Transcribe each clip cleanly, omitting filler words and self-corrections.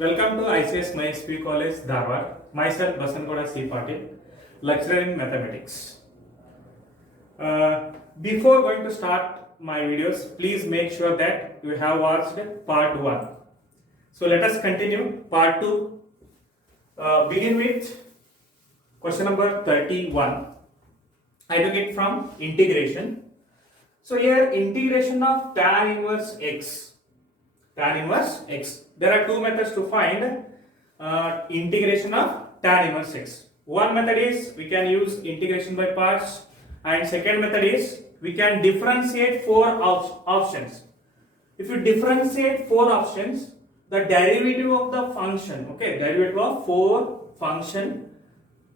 Welcome to ICS MySP College, Dharwad. Myself, Basankoda C. Patil, lecturer in mathematics. Before going to start my videos, please make sure that you have watched part 1. So let us continue part 2. Begin with question number 31. I took it from integration. So here integration of tan inverse x. Tan inverse x. There are two methods to find integration of tan inverse x. One method is we can use integration by parts, and second method is we can differentiate four options. If you differentiate four options, the derivative of the function, derivative of 4 function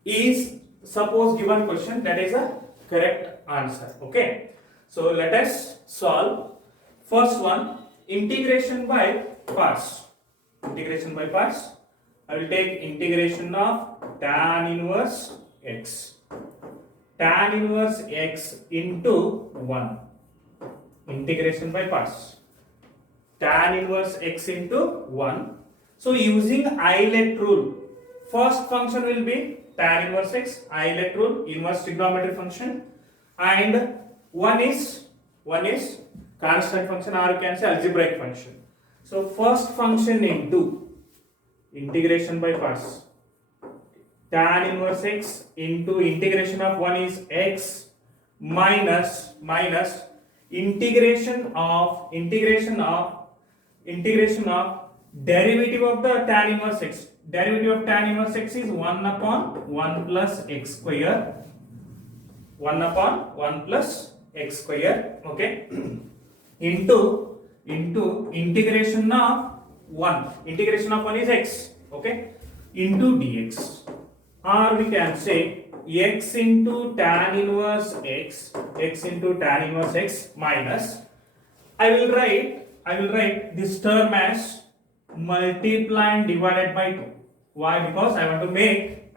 is, suppose given question, that is a correct answer. So let us solve. First one, integration by parts. Integration by parts. I will take integration of tan inverse x. Tan inverse x into 1. Integration by parts. Tan inverse x into 1. So using Euler rule, first function will be tan inverse x, Euler rule, inverse trigonometric function, and one is constant function, or you can say algebraic function. So first function into integration by parts, tan inverse x into integration of 1 is x minus integration of derivative of the tan inverse x. Derivative of tan inverse x is 1 upon 1 plus x square. 1 upon 1 plus x square, into integration of 1. Integration of 1 is x, into dx. Or we can say x into tan inverse x, into tan inverse x minus, I will write this term as multiply and divided by 2. Why? Because I want to make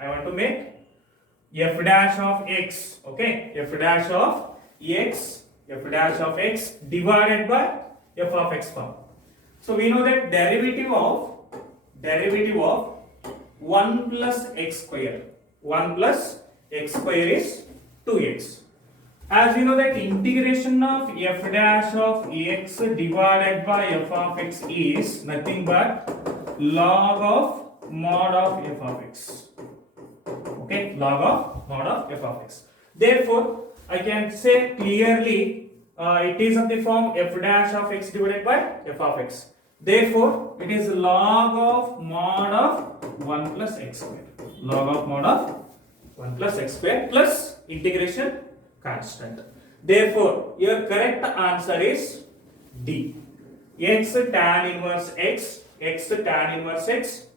f dash of x, f dash of x divided by f of x form. So we know that derivative of 1 plus x square. 1 plus x square is 2x. As we know that integration of f dash of x divided by f of x is nothing but log of mod of f of x. Log of mod of f of x. Therefore, I can say clearly it is of the form f dash of x divided by f of x. Therefore, it is log of mod of 1 plus x square. Log of mod of 1 plus x square plus integration constant. Therefore, your correct answer is D. X tan inverse x, x tan inverse x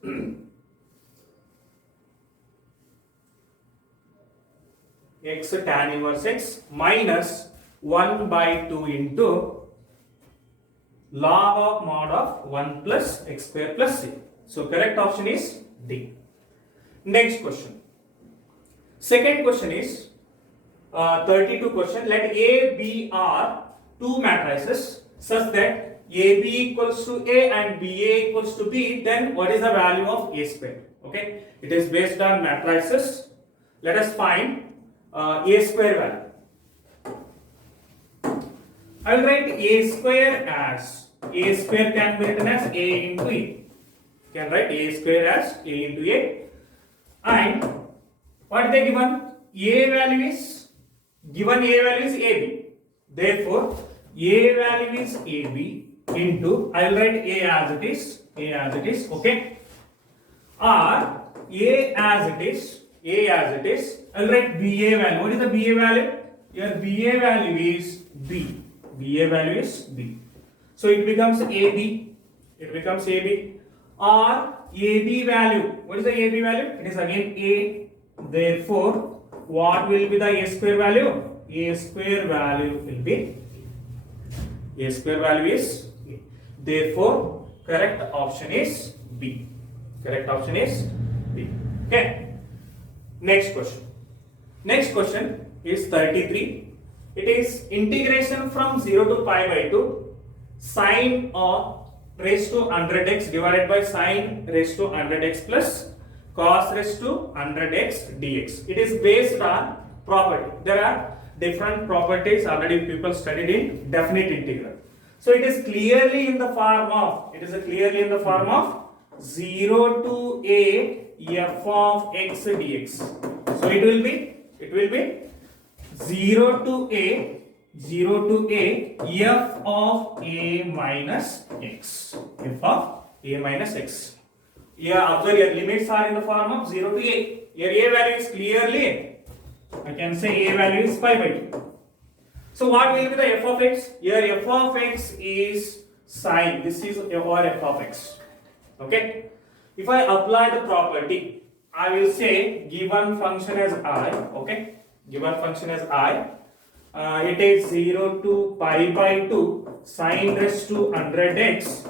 x tan inverse x minus 1 by 2 into log of mod of 1 plus x square plus c. So correct option is D. Next question. Second question is 32 question. Let A, B are two matrices such that AB equals to A and BA equals to B. Then what is the value of A square? It is based on matrices. Let us find A square value. I will write A square as A square can be written as A into A. Can write A square as A into A. And what they given? A value is AB. Therefore, A value is AB into, I will write A as it is, or A as it is, I will write BA value. What is the BA value? Your BA value is B. BA value is B. So it becomes AB. Or AB value. What is the AB value? It is again A. Therefore, what will be the A square value? A square value will be A square value is A. Therefore, correct option is B. Correct option is B. Next question is 33. It is integration from 0 to pi by 2 sine of raised to 100x divided by sine raised to 100x plus cos raised to 100x dx. It is based on property. There are different properties already people studied in definite integral. So it is clearly in the form of 0 to a f of x dx. So it will be 0 to a f of a minus x. F of a minus x. Here observe your limits are in the form of 0 to a. Here a value is clearly, I can say a value is pi by 2. So what will be the f of x? Here f of x is sine. This is our f of x. Okay. If I apply the property, I will say given function as I. Okay. Given function as I. It is 0 to pi by 2 sine raised to 100x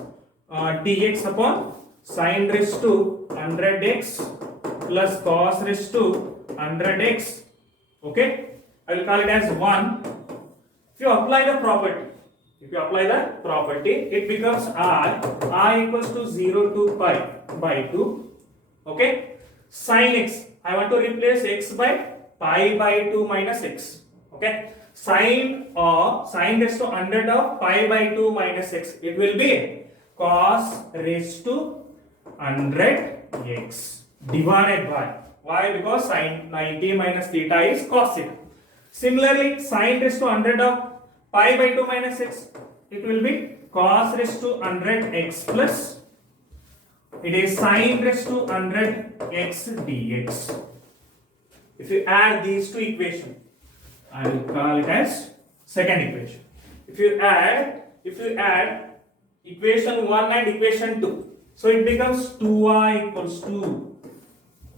dx upon sine raised to 100x plus cos raised to 100x. Okay. I will call it as 1. If you apply the property, it becomes I equals to 0 to pi by 2. Okay. Sin x, I want to replace x by pi by 2 minus x. Okay. Sine raised to 100 of pi by 2 minus x. It will be cos raised to 100x divided by. Why? Because sin 90 minus theta is cos theta. Similarly, sine raised to 100 of pi by 2 minus x, it will be cos raised to 100x plus, it is sine raised to 100x dx. If you add these two equations, I will call it as second equation. If you add equation 1 and equation 2, so it becomes 2y equals to,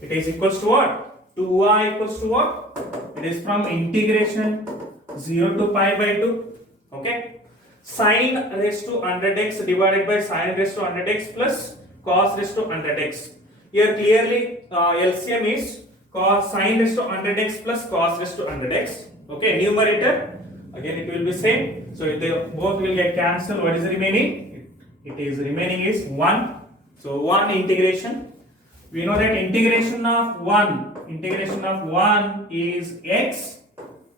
it is equals to what? 2y equals to what? It is from integration 0 to pi by 2. Okay. Sine raised to 100x divided by sine raised to 100x plus cos raised to 100x. Here clearly LCM is cos sine raised to 100x plus cos raised to 100x. Okay. Numerator again it will be same. So they both will get cancelled. What is remaining? It is remaining is 1. So 1 integration. We know that integration of 1 is x.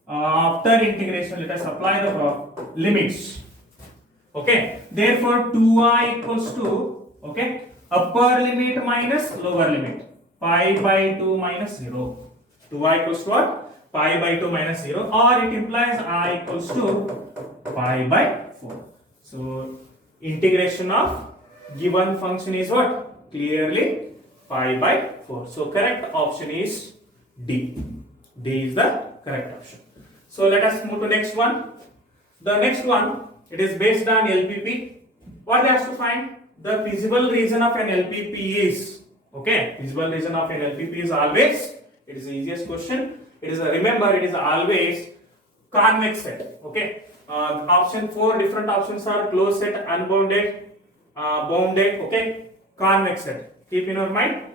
After integration, let us apply the limits. Okay. Therefore, 2i equals to, okay, upper limit minus lower limit, pi by 2 minus 0. 2i equals to what? Pi by 2 minus 0, or it implies I equals to pi by 4. So, integration of given function is what? Clearly pi by 4. So, correct option is D. D is the correct option. So let us move to next one. The next one, it is based on LPP. What they have to find? The feasible region of an LPP is, okay, feasible region of an LPP is always, it is the easiest question. It is remember, it is always convex set. Okay. Option 4, different options are closed set, unbounded, bounded. Okay. Convex set. Keep in your mind.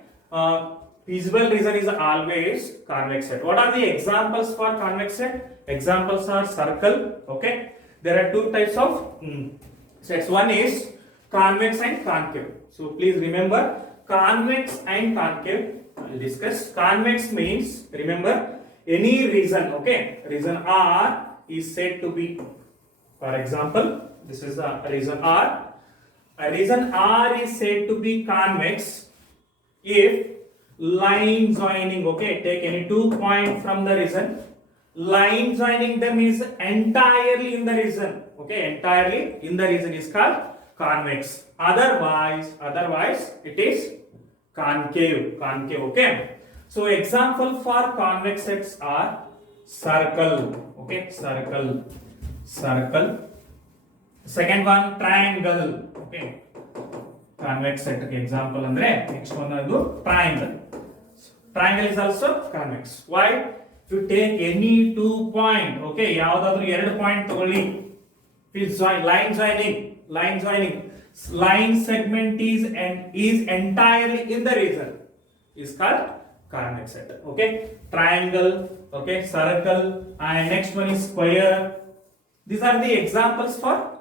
Feasible region is always convex set. What are the examples for convex set? Examples are circle. Okay. There are two types of sets. One is convex and concave. So please remember convex and concave. I will discuss. Convex means, remember, any region. Okay. Region R is said to be, for example, this is the region R. A region R is said to be convex if line joining, okay, take any 2 points from the region, line joining them is entirely in the region, okay, entirely in the region is called convex. Otherwise it is concave, okay. So example for convex sets are circle, okay, circle. Second one, triangle, okay. Convex set example andre next one adu triangle. Triangle is also convex. Why? If you take any 2 point, okay, yavadadru 2 point tagolli, please join line joining, line segment is entirely in the region is called convex set. Okay, triangle, okay, circle, and next one is square. These are the examples for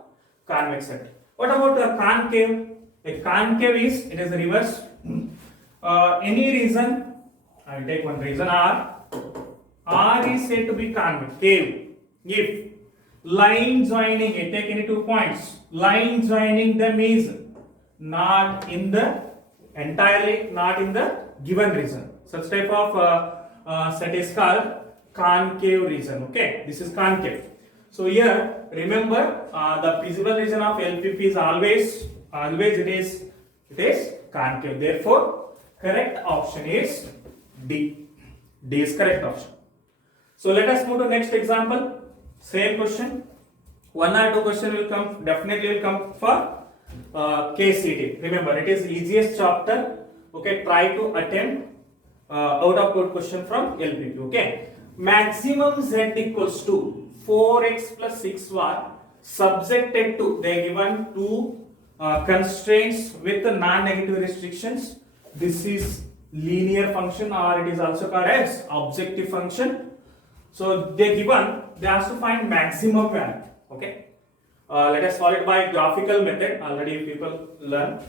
convex set. What about the concave? A concave is, it is reverse. Any reason, I will take one reason R. R is said to be concave if line joining it, take any 2 points, line joining them is not in the entirely, not in the given region. Such type of set is called concave region. Okay, this is concave. So here remember the feasible region of LPP is always it is concave. Therefore correct option is D. D is correct option. So let us move to next example. Same question. 1 or 2 question will come, definitely will come for KCT. Remember, it is easiest chapter. Okay, try to attempt out of code question from LPP. Okay, maximum z equals to 4x plus 6y subjected to, they given two constraints with non-negative restrictions. This is linear function, or it is also called as objective function. So they have to find maximum value. Okay, let us solve it by graphical method. Already people learn.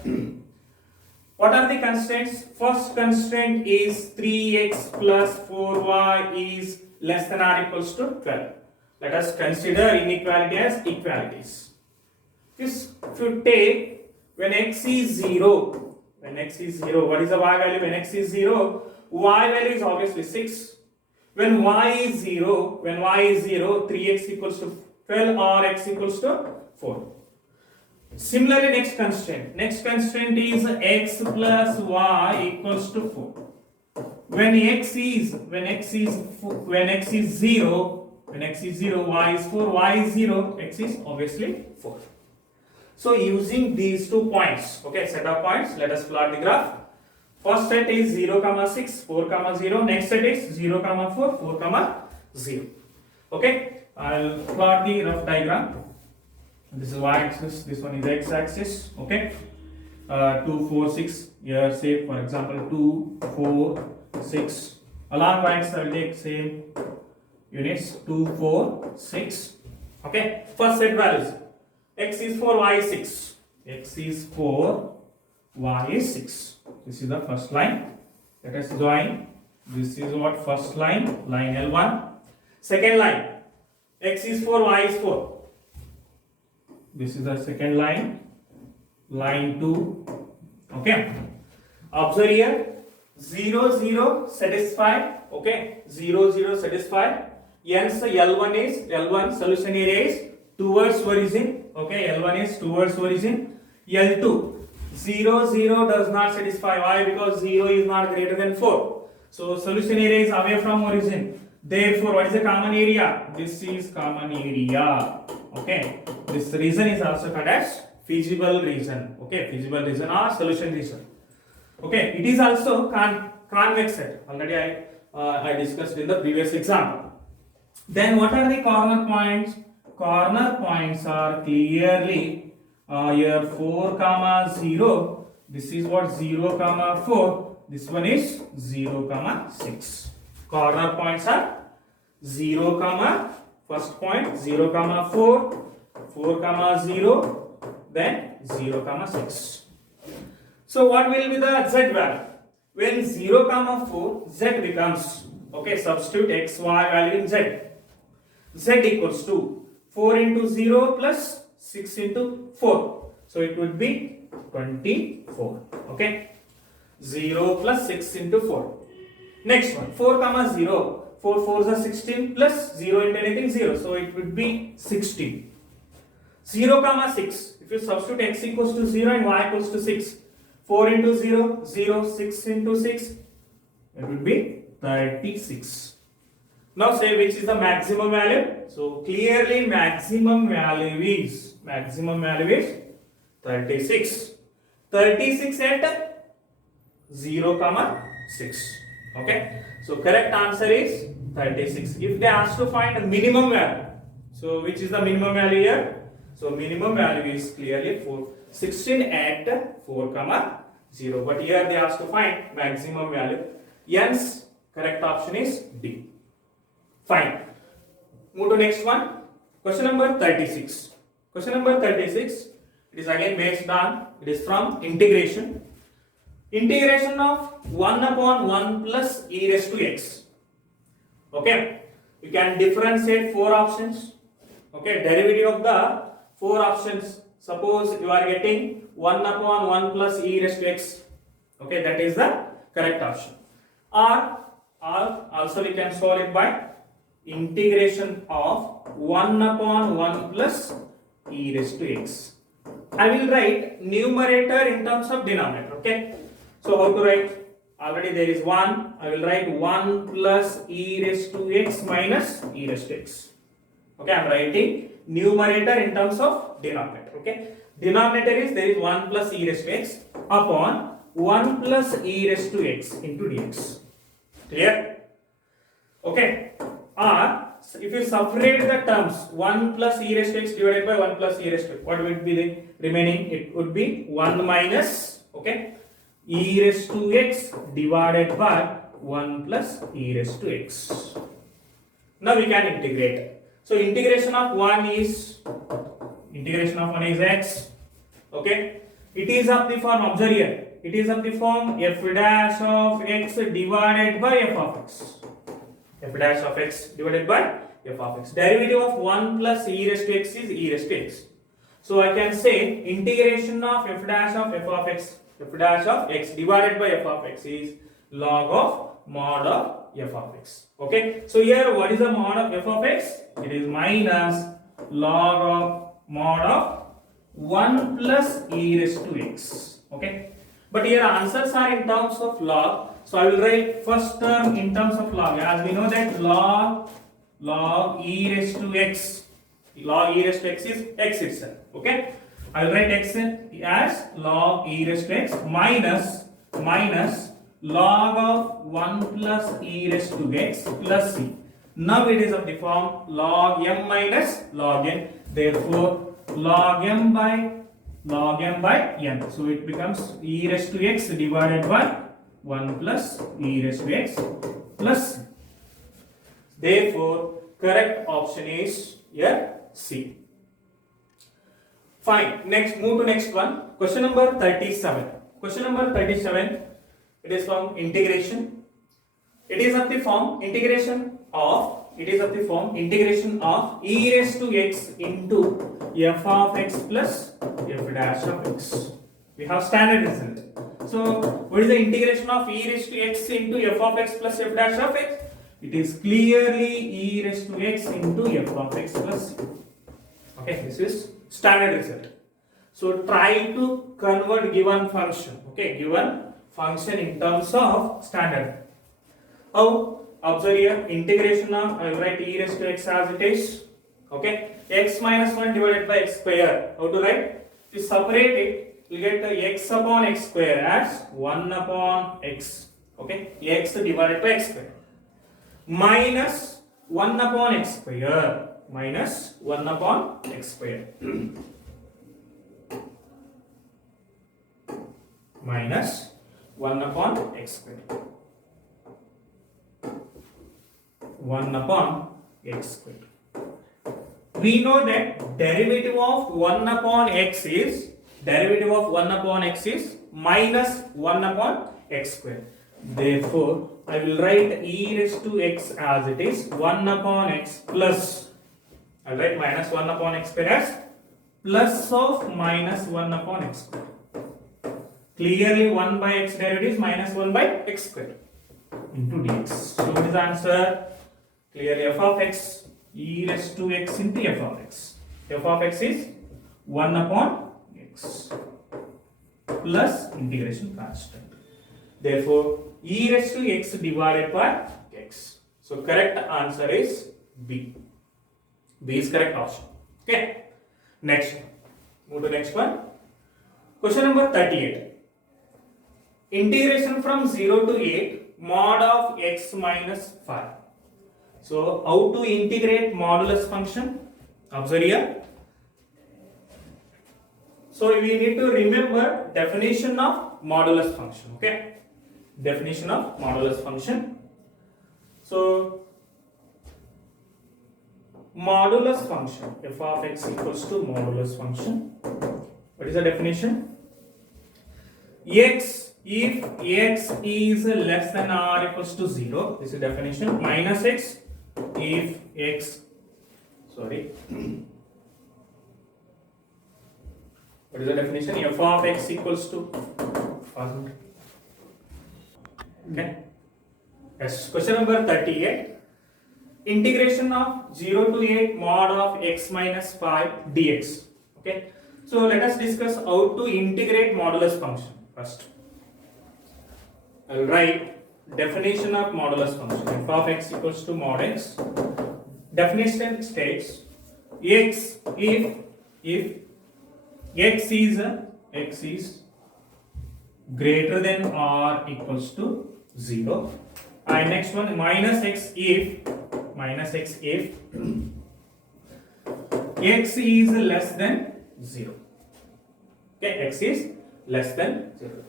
What are the constraints? First constraint is 3x plus 4y is less than or equals to 12. Let us consider inequality as equalities. If you take when x is 0, what is the y value when x is 0? Y value is obviously 6. When y is 0, 3x equals to 12 or x equals to 4. Similarly, next constraint is x plus y equals to 4. When x is 0, y is 4, y is 0, x is obviously 4. So using these 2 points, okay, set of points, let us plot the graph. First set is 0, 6, 4, 0. Next set is 0, 4, 4, 0. Okay, I'll plot the rough diagram. This is y-axis, this one is x-axis. Okay, 2, 4, 6. Here, say for example 2, 4, 6. Along y-axis, I will take same units 2, 4, 6. Okay, first set values. X is 4, y is 6. X is 4, y is 6. This is the first line. Let us join. This is what first line, line L1. Second line, x is 4, y is 4. This is the second line, line 2. Okay. Observe here, 0, 0 satisfied. Okay, 0, 0 satisfied. Hence L1 solution area is towards origin. Okay, L1 is towards origin. L2, 0, 0 does not satisfy. Why? Because 0 is not greater than 4. So solution area is away from origin. Therefore, what is the common area? This is common area. Okay, this region is also called as feasible region. Okay, feasible region or solution region. Okay, it is also convex set. Already I discussed in the previous example. Then what are the corner points? Corner points are clearly here 4, 0. This is what 0, 4. This one is 0, 6. Corner points are 0, first point 0, 4, 4, 0, then 0, 6. So what will be the z value? When 0, 4, z becomes, okay, substitute x, y value in z. Z equals to 4 into 0 plus 6 into 4. So it would be 24. Okay, 0 plus 6 into 4. Next one, 4, 0. 4 4s are 16 plus 0 into anything 0. So it would be 16. 0, 6. If you substitute x equals to 0 and y equals to 6. 4 into 0, 0, 6 into 6. It would be 36. Now say which is the maximum value. So clearly maximum value is 36. 36 at 0, 6. Okay. So correct answer is 36. If they ask to find a minimum value, so which is the minimum value here? So minimum value is clearly 16 at 4, 0. But here they ask to find maximum value. Hence correct option is D. Fine. Move to next one. Question number 36. Question number 36. It is again based on It is from integration. Integration of 1 upon 1 plus e raised to x. Okay, you can differentiate 4 options. Okay, derivative of the 4 options. Suppose you are getting 1 upon 1 plus e raised to x. Okay, that is the correct option. Or also we can solve it by integration of 1 upon 1 plus e raised to x. I will write numerator in terms of denominator. Okay, so how to write? Already there is 1. I will write 1 plus e raised to x minus e raised to x. Okay, I am writing numerator in terms of denominator. Okay, denominator is there is 1 plus e raised to x upon 1 plus e raised to x into dx. Clear? Okay. Or if you separate the terms 1 plus e raised to x divided by 1 plus e raised to x, what would be the remaining? It would be 1 minus, okay, e raised to x divided by 1 plus e raised to x. Now we can integrate. So integration of 1 is x. Okay. It is of the form, observe here. It is of the form f dash of x divided by f of x. F dash of x divided by f of x. Derivative of 1 plus e raised to x is e raised to x. So I can say integration of f dash of x divided by f of x is log of mod of f of x. Okay. So here what is the mod of f of x? It is minus log of mod of 1 plus e raised to x. Okay. But here answers are in terms of log. So I will write first term in terms of log. As we know that log e raised to x. Log e raised to x is x itself. Okay. I will write x as log e raised to x minus log of 1 plus e raised to x plus c. Now it is of the form log m minus log n. Therefore log m by n. So it becomes e raised to x divided by 1 plus e raised to x plus c. Therefore correct option is here C. Fine. Next, move to next one. Question number 37. Question number 37. It is from integration. It is of the form integration of e raised to x into f of x plus f dash of x. We have standard result. So what is the integration of e raised to x into f of x plus f dash of x? It is clearly e raised to x into f of x plus c. Okay, this is standard result. So try to convert given function. Okay, given function in terms of standard. How? Observe here, integration of, I will write e raised to x as it is. Okay, x minus 1 divided by x square. How to write? To separate it, you get the x upon x square as 1 upon x. Okay, x divided by x square. Minus 1 upon x square. Minus 1 upon x square. Minus 1 upon x square. 1 upon x square. We know that derivative of 1 upon x is minus 1 upon x square. Therefore, I will write e raised to x as it is 1 upon x plus. I will write minus 1 upon x square as plus of minus 1 upon x square. Clearly 1 by x derivative is minus 1 by x square into dx. So what is the answer? Clearly f of x e raised to x into f of x. F of x is 1 upon x plus integration constant. Therefore, e raised to x divided by x. So correct answer is B. B is correct option. Okay. Next. Move to next one. Question number 38. Integration from 0 to 8 mod of x minus 5. So how to integrate modulus function? Observe here. So we need to remember definition of modulus function. Okay. Definition of modulus function. So modulus function, f of x equals to modulus function. What is the definition? x if x is less than or equals to 0, this is definition, minus x if x, sorry, what is the definition? F of x equals to, okay. Yes, question number 38. Integration of 0 to 8 mod of x minus 5 dx. Okay. So let us discuss how to integrate modulus function first. I will write definition of modulus function. F of x equals to mod x. Definition states x if x is greater than or equals to 0, and next one minus x if x is less than 0. Okay, x is less than 0.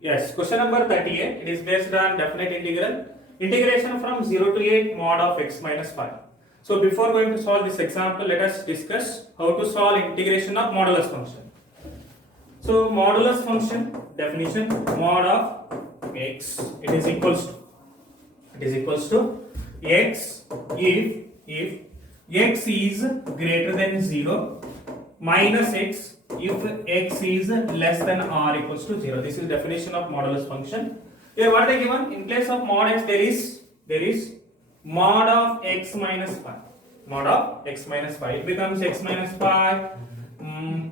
Yes, question number 38. It is based on definite integral. Integration from 0 to 8 mod of x minus 5. So before going to solve this example, let us discuss how to solve integration of modulus function. So modulus function definition, mod of x, it is equals to x if x is greater than 0 minus x if x is less than or equals to 0. This is definition of modulus function. Here what they given? In place of mod x there is mod of x minus 5. Mod of x minus 5. It becomes x minus 5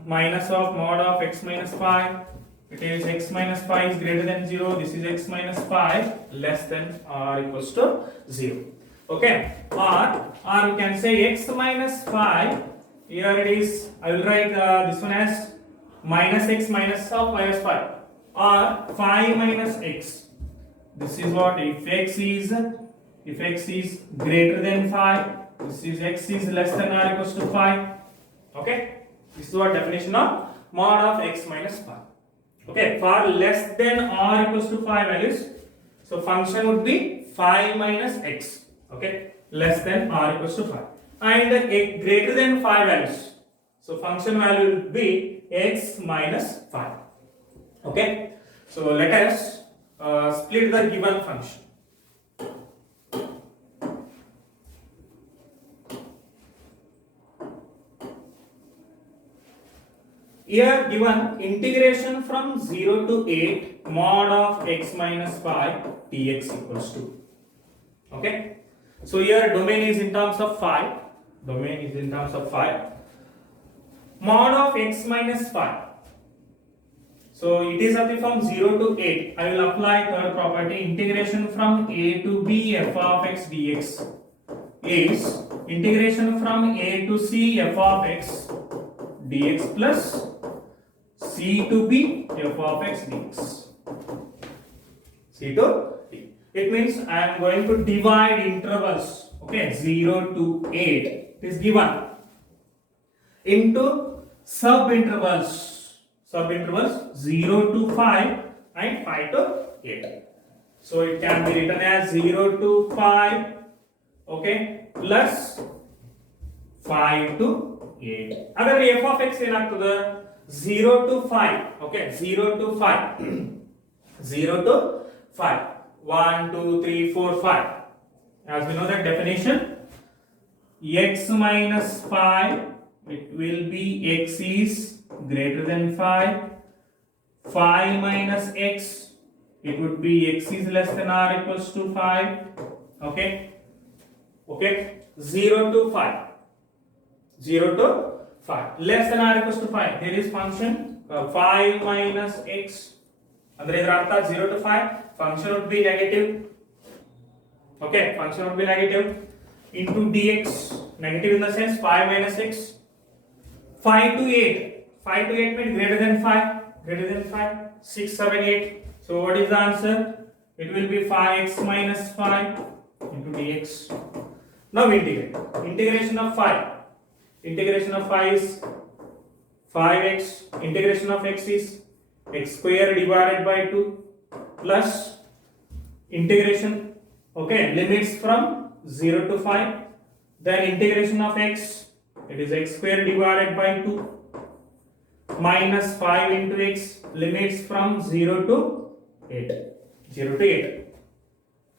minus of mod of x minus 5. It is x minus 5 is greater than 0. This is x minus 5 less than or equals to 0. Okay. Or we can say x minus 5. Here it is. I will write this one as minus x minus of minus 5. Or 5 minus x. This is what if x is greater than 5. This is x is less than or equals to 5. Okay. This is what definition of mod of x minus 5. Okay, for less than or equals to 5 values, so function would be 5 minus x. Okay, less than or equals to 5. And greater than 5 values, so function value will be x minus 5. Okay, so let us split the given function. Here given integration from 0 to 8 mod of x minus 5 dx equals to. Okay. So here domain is in terms of 5. Mod of x minus 5. So it is up from 0 to 8. I will apply third property. Integration from a to b f of x dx is integration from a to c f of x dx plus c to b f of x dx. C to d. It means I am going to divide intervals, okay, 0 to 8 is given into sub-intervals 0 to 5 and 5 to 8. So it can be written as 0 to 5, okay, plus 5 to 8. Other f of x ಏನಾಗ್ತದೆ 0 to 5, okay, 0 to 5 0 to 5 1 2 3 4 5. As we know that definition, x minus 5, it will be x is greater than 5. 5 minus x, it would be x is less than or equals to 5. Okay, 0 to 5, 0 to 5 less than or equals to 5. There is function 5 minus x. Andre idra artha 0 to 5 function would be negative. Okay, function would be negative into dx. Negative in the sense 5 minus x. 5 to 8. 5 to 8 means greater than 5. Greater than 5. 6, 7, 8. So what is the answer? It will be 5x minus 5 into dx. Now integrate. Integration of 5. Integration of 5 is 5x. Integration of x is x square divided by 2 plus integration, okay, limits from 0 to 5. Then integration of x, it is x square divided by 2 minus 5 into x, limits from 0 to 8. 0 to 8.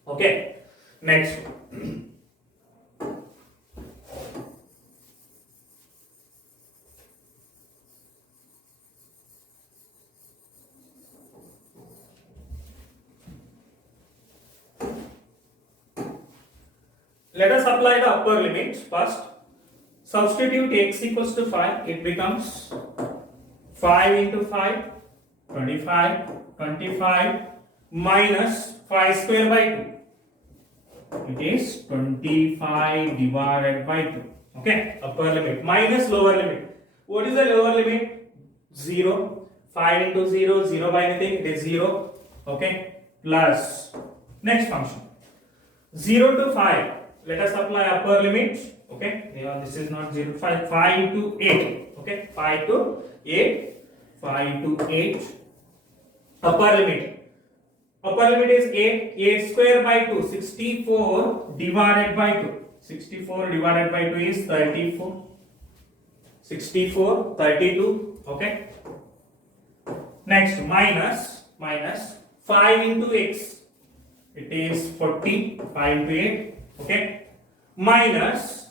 Okay. Next. Let us apply the upper limit first. Substitute x equals to 5. It becomes 5 into 5, 25, 25 minus 5 square by 2. It is 25 divided by 2. Okay, upper limit minus lower limit. What is the lower limit? 0. 5 into 0, 0 by anything, it is 0. Okay, plus next function 0 to 5. Let us apply upper limit. Okay, yeah, this is not 0, 5 to 8. Okay, 5 to 8. 5 to 8. Upper limit. Upper limit is 8. 8 square by 2. 64 divided by 2. 64 divided by 2 is 34. 64, 32. Okay. Next, minus 5 into x. It is 40. 5 into 8. Okay. Minus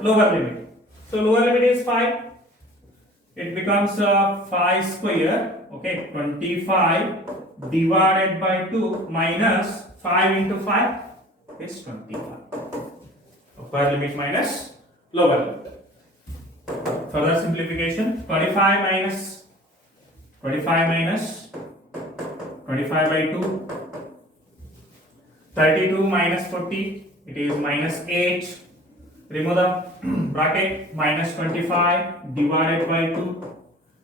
lower limit. So lower limit is 5. It becomes 5 square. Okay. 25 divided by 2 minus 5 into 5 is 25. Upper limit minus lower limit. Further simplification. 25 minus 25 by 2. 32 minus 40. It is minus 8. Remove the bracket. Minus 25 divided by 2.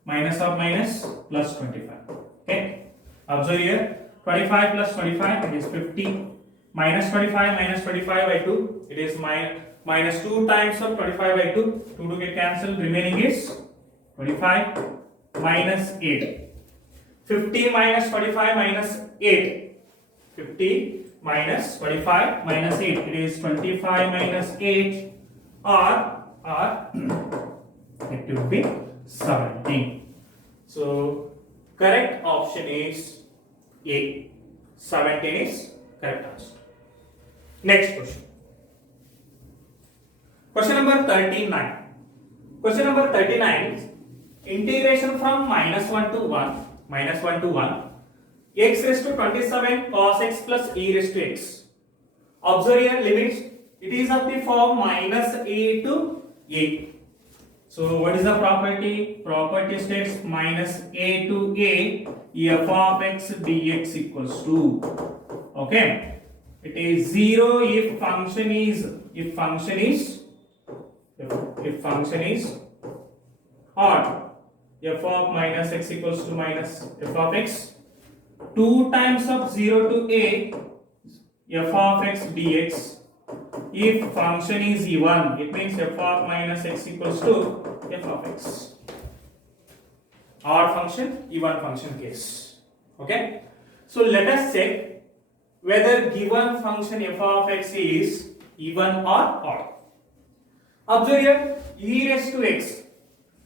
Minus of minus plus 25. Okay. Observe here. 25 plus 25. It is 50. Minus 25 by 2. It is minus 2 times of 25 by 2. 2 to get cancelled. Remaining is 25 minus 8. 50 minus 25 minus 8. 50 minus 25 minus 8. It is 25 minus 8 or it will be 17. So correct option is A. 17 is correct answer. Next question. Question number 39. Question number 39 is integration from minus 1 to 1. Minus 1 to 1. X raised to 27 cos x plus e raised to x. Observe here limits. It is of the form minus a to a. So what is the property? Property states minus a to a f of x dx equals to. Okay. It is 0 if function is odd. F of minus x equals to minus f of x. 2 times of 0 to a f of x dx. If function is even, it means f of minus x equals to f of x. Odd function, even function case. Okay. So let us check whether given function f of x is even or odd. Observe here e raised to x.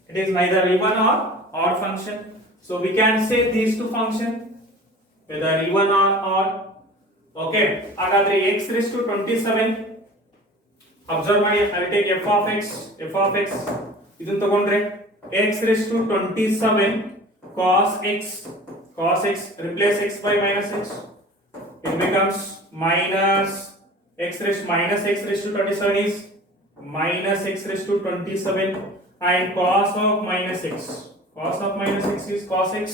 It is neither even or odd function. So we can say these two functions whether even or odd. Okay. Hagadre x raised to 27. Observe ಮಾಡಿ I will take f of x ಇದನ್ನು ತಗೊಂಡ್ರೆ x raised to 27 cos x replace x by minus x. It becomes minus x raised to 27 is minus x raised to 27 and cos of minus x is cos x.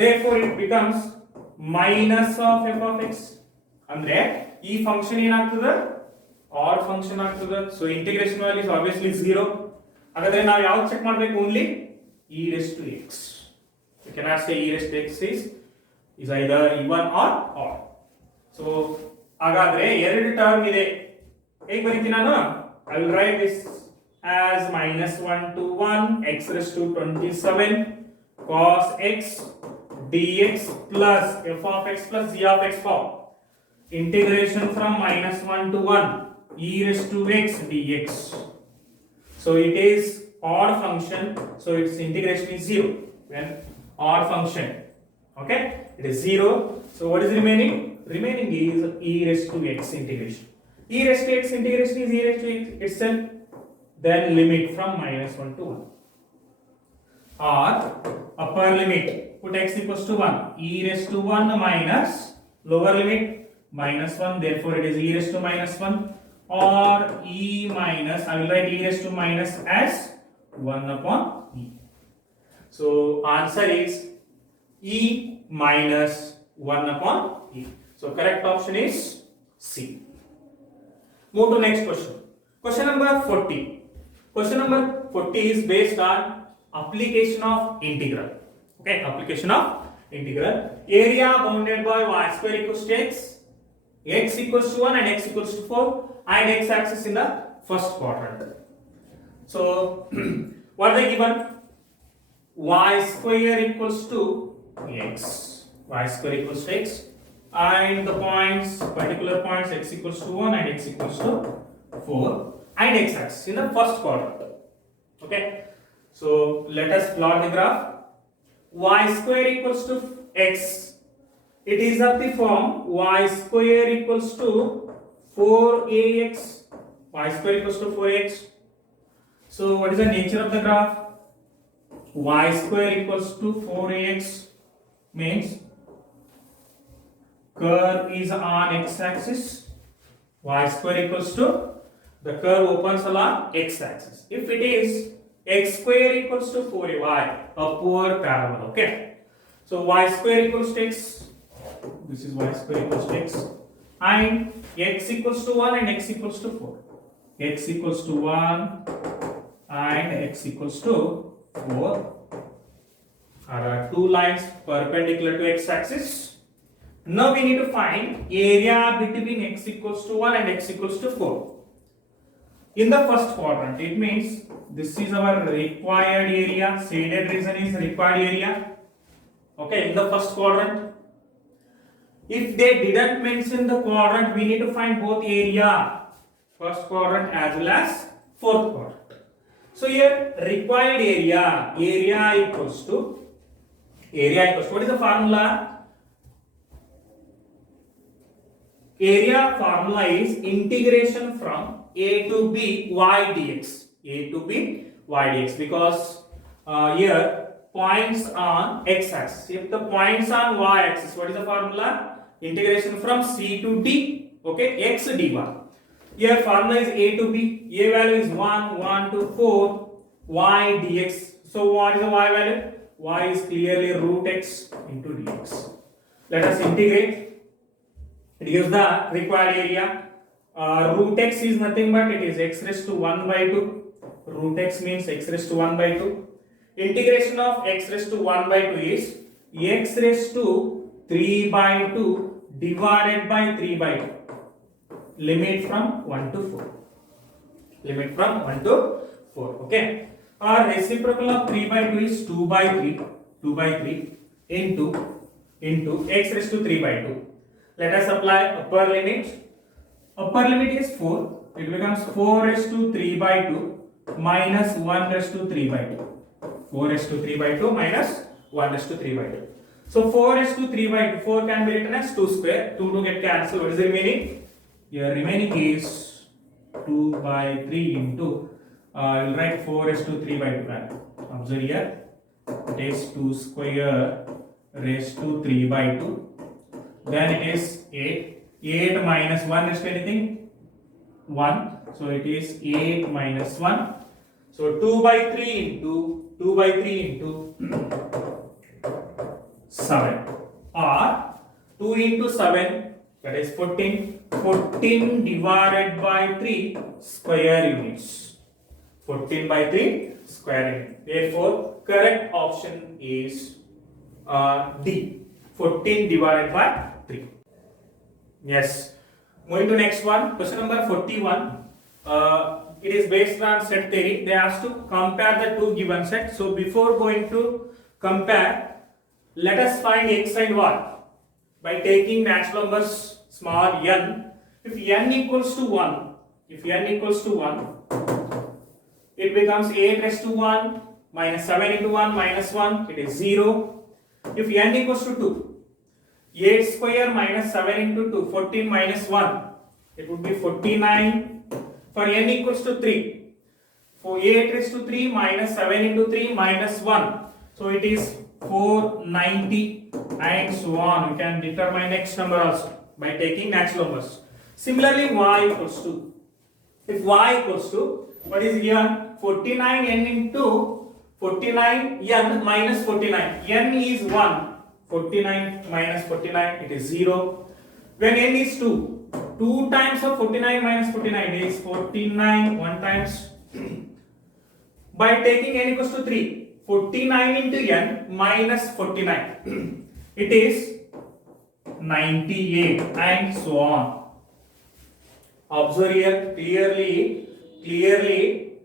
Therefore it becomes minus of f of x. ಅಂದ್ರೆ ಈ function ಏನಾಗ್ತದೆ add function ಆಗ್ತದೆ. So integration value is obviously 0. ಹಾಗಾದ್ರೆ ನಾವು ಯಾವುದು check ಮಾಡಬೇಕು? Only e raised to x. You cannot say e raised to x is either even or odd. So ಹಾಗಾದ್ರೆ ಎರಡು ಟರ್ಮ್ ಇದೆ. ಹೇಗೆ ಬರೀತೀನಿ ನಾನು? I will write this as minus 1 to 1 x raised to 27 cos x dx plus f of x plus g of x form. Integration from minus 1 to 1 e raised to x dx. So it is odd function, so its integration is 0. When odd function, okay, it is 0. So what is remaining? Remaining is e raised to x integration. E raised to x integration is e raised to x itself. Then limit from -1 to 1. Or upper limit, put x equals to 1. E raised to 1 minus lower limit -1. Therefore it is e raised to -1. Or e minus, I will write e raised to minus as 1 upon e. So answer is e minus 1 upon e. So correct option is C. Move to next question. Question number 40. Question number 40 is based on application of integral. Okay, application of integral. Area bounded by y square equals to x equals to 1 and x equals to 4, and x axis in the first quadrant. So what are they given? Y square equals to x. Y square equals to x. And the points, particular points, x equals to 1 and x equals to 4, and x axis in the first quadrant. Okay. So let us plot the graph. Y square equals to x. It is of the form y square equals to 4ax. Y square equals to 4x. So what is the nature of the graph? Y square equals to 4ax means curve is on x axis. Y square equals to, the curve opens along x axis. If it is x square equals to 4ay, upward parallel. Okay. So y square equals to x. This is y square equals to x. And x equals to 1 and x equals to 4. X equals to 1 and x equals to 4 are two lines perpendicular to x axis. Now we need to find area between x equals to 1 and x equals to 4. In the first quadrant, it means this is our required area. Shaded region is required area. Okay, in the first quadrant. If they didn't mention the quadrant, we need to find both area, first quadrant as well as fourth quadrant. So here required area equals to what is the formula? Area formula is integration from a to b y dx. A to b y dx, because here points on x axis. If the points on y axis, what is the formula? Integration from c to d. Okay, x dy. Here formula is a to b. A value is 1, 1 to 4, y dx. So what is the y value? Y is clearly root x into dx. Let us integrate. It gives the required area. Root x is nothing but it is x raised to 1 by 2. Root x means x raised to 1 by 2. Integration of x raised to 1 by 2 is x raised to 3 by 2 divided by 3 by 2. Limit from 1 to 4. Limit from 1 to 4. Okay. Our reciprocal of 3 by 2 is 2 by 3. 2 by 3 into x raised to 3 by 2. Let us apply upper limit. Upper limit is 4. It becomes 4 raised to 3 by 2 minus 1 raised to 3 by 2. 4 raised to 3 by 2 minus 1 raised to 3 by 2. So 4 raised to 3 by 2. 4 can be written as 2 square. 2 to get cancelled. What is the remaining? Your remaining is 2 by 3 into, I will write 4 raised to 3 by 2. Observe here. It is 2 square raised to 3 by 2. Then it is 8. 8 minus 1 is anything? 1. So it is 8 minus 1. So 2 by 3 into 7. Or 2 into 7, that is 14. 14 divided by 3 square units. 14 by 3 square unit. Therefore, correct option is D. 14 divided by 3. Yes. Moving to next one. Question number 41. It is based on set theory. They asked to compare the two given sets. So before going to compare, let us find x and y by taking natural numbers small n. If n equals to 1, it becomes 8 raised to 1 minus 7 into 1 minus 1, it is 0. If n equals to 2, 8 square minus 7 into 2, 14 minus 1, it would be 49. For n equals to 3, for 8 raised to 3 minus 7 into 3 minus 1, so it is 490 and so on. We can determine next number also by taking natural numbers. Similarly, y equals to, if y equals to, what is here? 49n into 49n minus 49. n is 1. 49 minus 49, it is 0. When n is 2, 2 times of 49 minus 49 is 49, 1 times. By taking n equals to 3, 49 into n minus 49, it is 98 and so on. Observe here clearly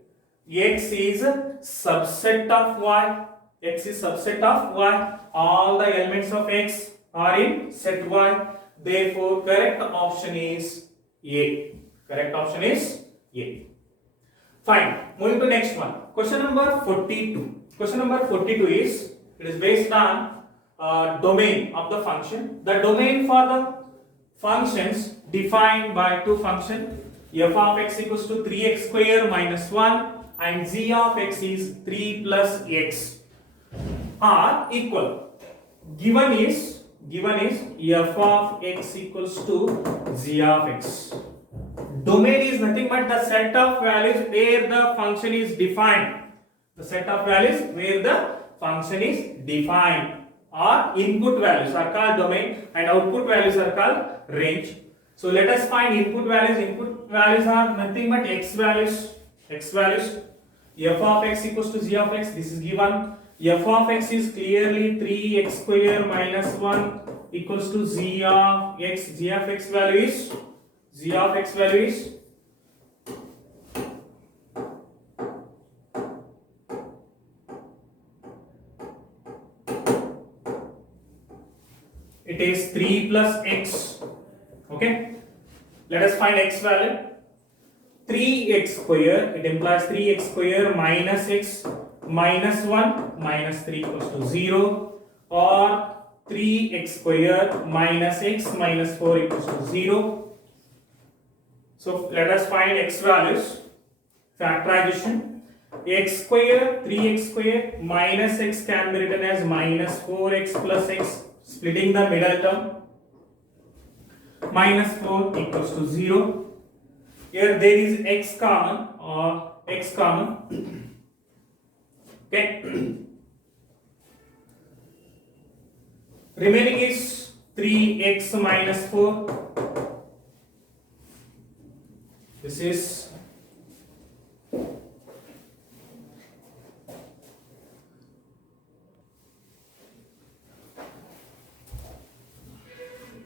x is subset of y. X is subset of y. All the elements of x are in set y. Therefore, correct option is A. Correct option is A. Fine. Moving to next one. Question number 42. Question number 42 is, it is based on domain of the function. The domain for the functions defined by two functions, f of x equals to 3x square minus 1 and g of x is 3 plus x are equal. Given is f of x equals to g of x. Domain is nothing but the set of values where the function is defined. The set of values where the function is defined, or input values are called domain and output values are called range. So let us find input values. Input values are nothing but x values. F of x equals to g of x. This is given. F of x is clearly 3x square minus 1 equals to g of x. G of x value is it is 3 plus x. Okay, let us find x value. 3x square, it implies 3x square minus x minus 1 minus 3 equals to 0, or 3x square minus x minus 4 equals to 0. So let us find x values. Factorization. X square, 3x square minus x can be written as minus 4x plus x, splitting the middle term. Minus 4 equals to 0. Here there is x common, or x common. Okay. Remaining is 3x minus 4. This is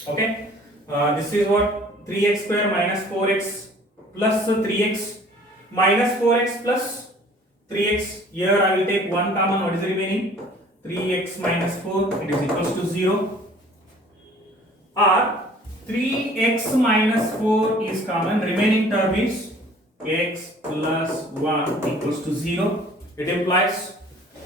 okay. This is what 3x square minus 4x plus 3x minus 4x plus 3x. Here I will take 1 common. What is the remaining? 3x minus 4. It is equals to 0. Or 3x minus 4 is common. Remaining term is x plus 1 equals to 0. It implies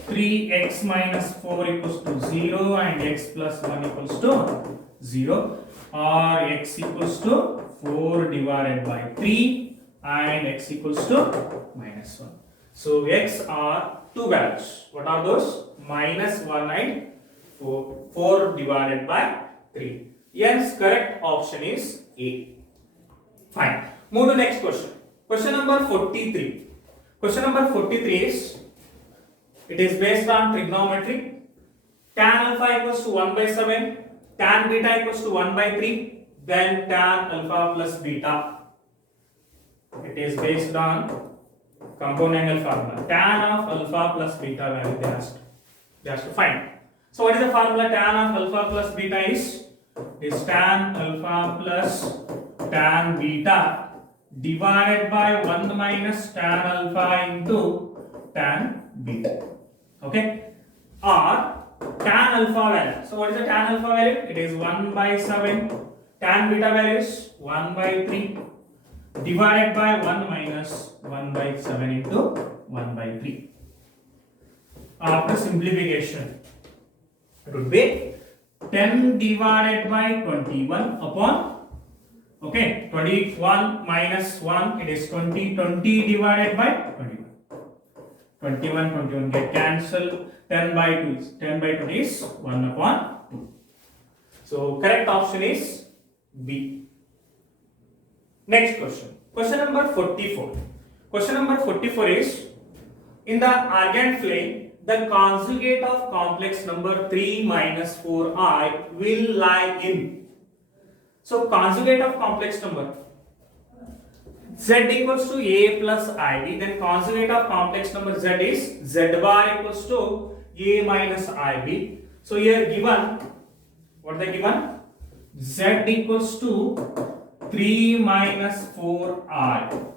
3x minus 4 equals to 0 and x plus 1 equals to 0, or x equals to 4 divided by 3 and x equals to minus 1. So x are two values. What are those? Minus 1 and 4. 4 divided by 3. Hence correct option is A. Fine. Move to next question. Question number 43. Question number 43 is, it is based on trigonometry. Tan alpha equals to 1 by 7. Tan beta equals to 1 by 3. Then tan alpha plus beta. It is based on compound angle formula. Tan of alpha plus beta value they asked to find. So what is the formula? Tan of alpha plus beta is tan alpha plus tan beta divided by 1 minus tan alpha into tan beta. Okay? Or tan alpha value. So what is the tan alpha value? It is 1 by 7. Tan beta value is 1 by 3 divided by 1 minus 1 by 7 into 1 by 3. After simplification, it would be 10 divided by 21 upon, okay, 21 minus 1, it is 20, 20 divided by 21. 21, 21 get cancelled, 10 by 2 is, 10 by 20 is 1 upon 2. So correct option is B. Next question. Question number 44. Question number 44 is, in the argand flame, the conjugate of complex number 3 minus 4i will lie in. So conjugate of complex number, z equals to a plus ib, then conjugate of complex number z is z bar equals to a minus ib. So here given, what they given? Z equals to 3 minus 4i.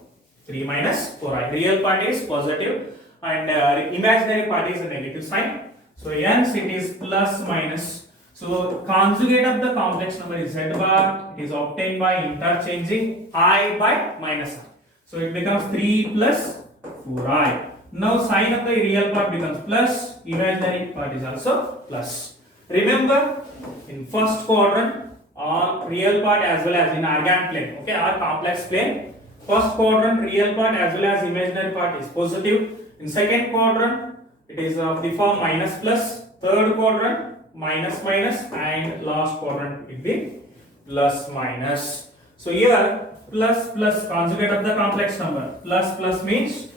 3 minus 4i. Real part is positive and imaginary part is a negative sign. So hence it is plus minus. So conjugate of the complex number is z bar. It is obtained by interchanging I by minus I. So it becomes 3 plus 4i. Now sign of the real part becomes plus, imaginary part is also plus. Remember, in first quadrant, on real part as well as in argand plane, okay, or complex plane, first quadrant real part as well as imaginary part is positive. In second quadrant, it is of the form minus plus. Third quadrant, minus minus, and last quadrant will be plus minus. So here plus plus conjugate of the complex number. Plus plus means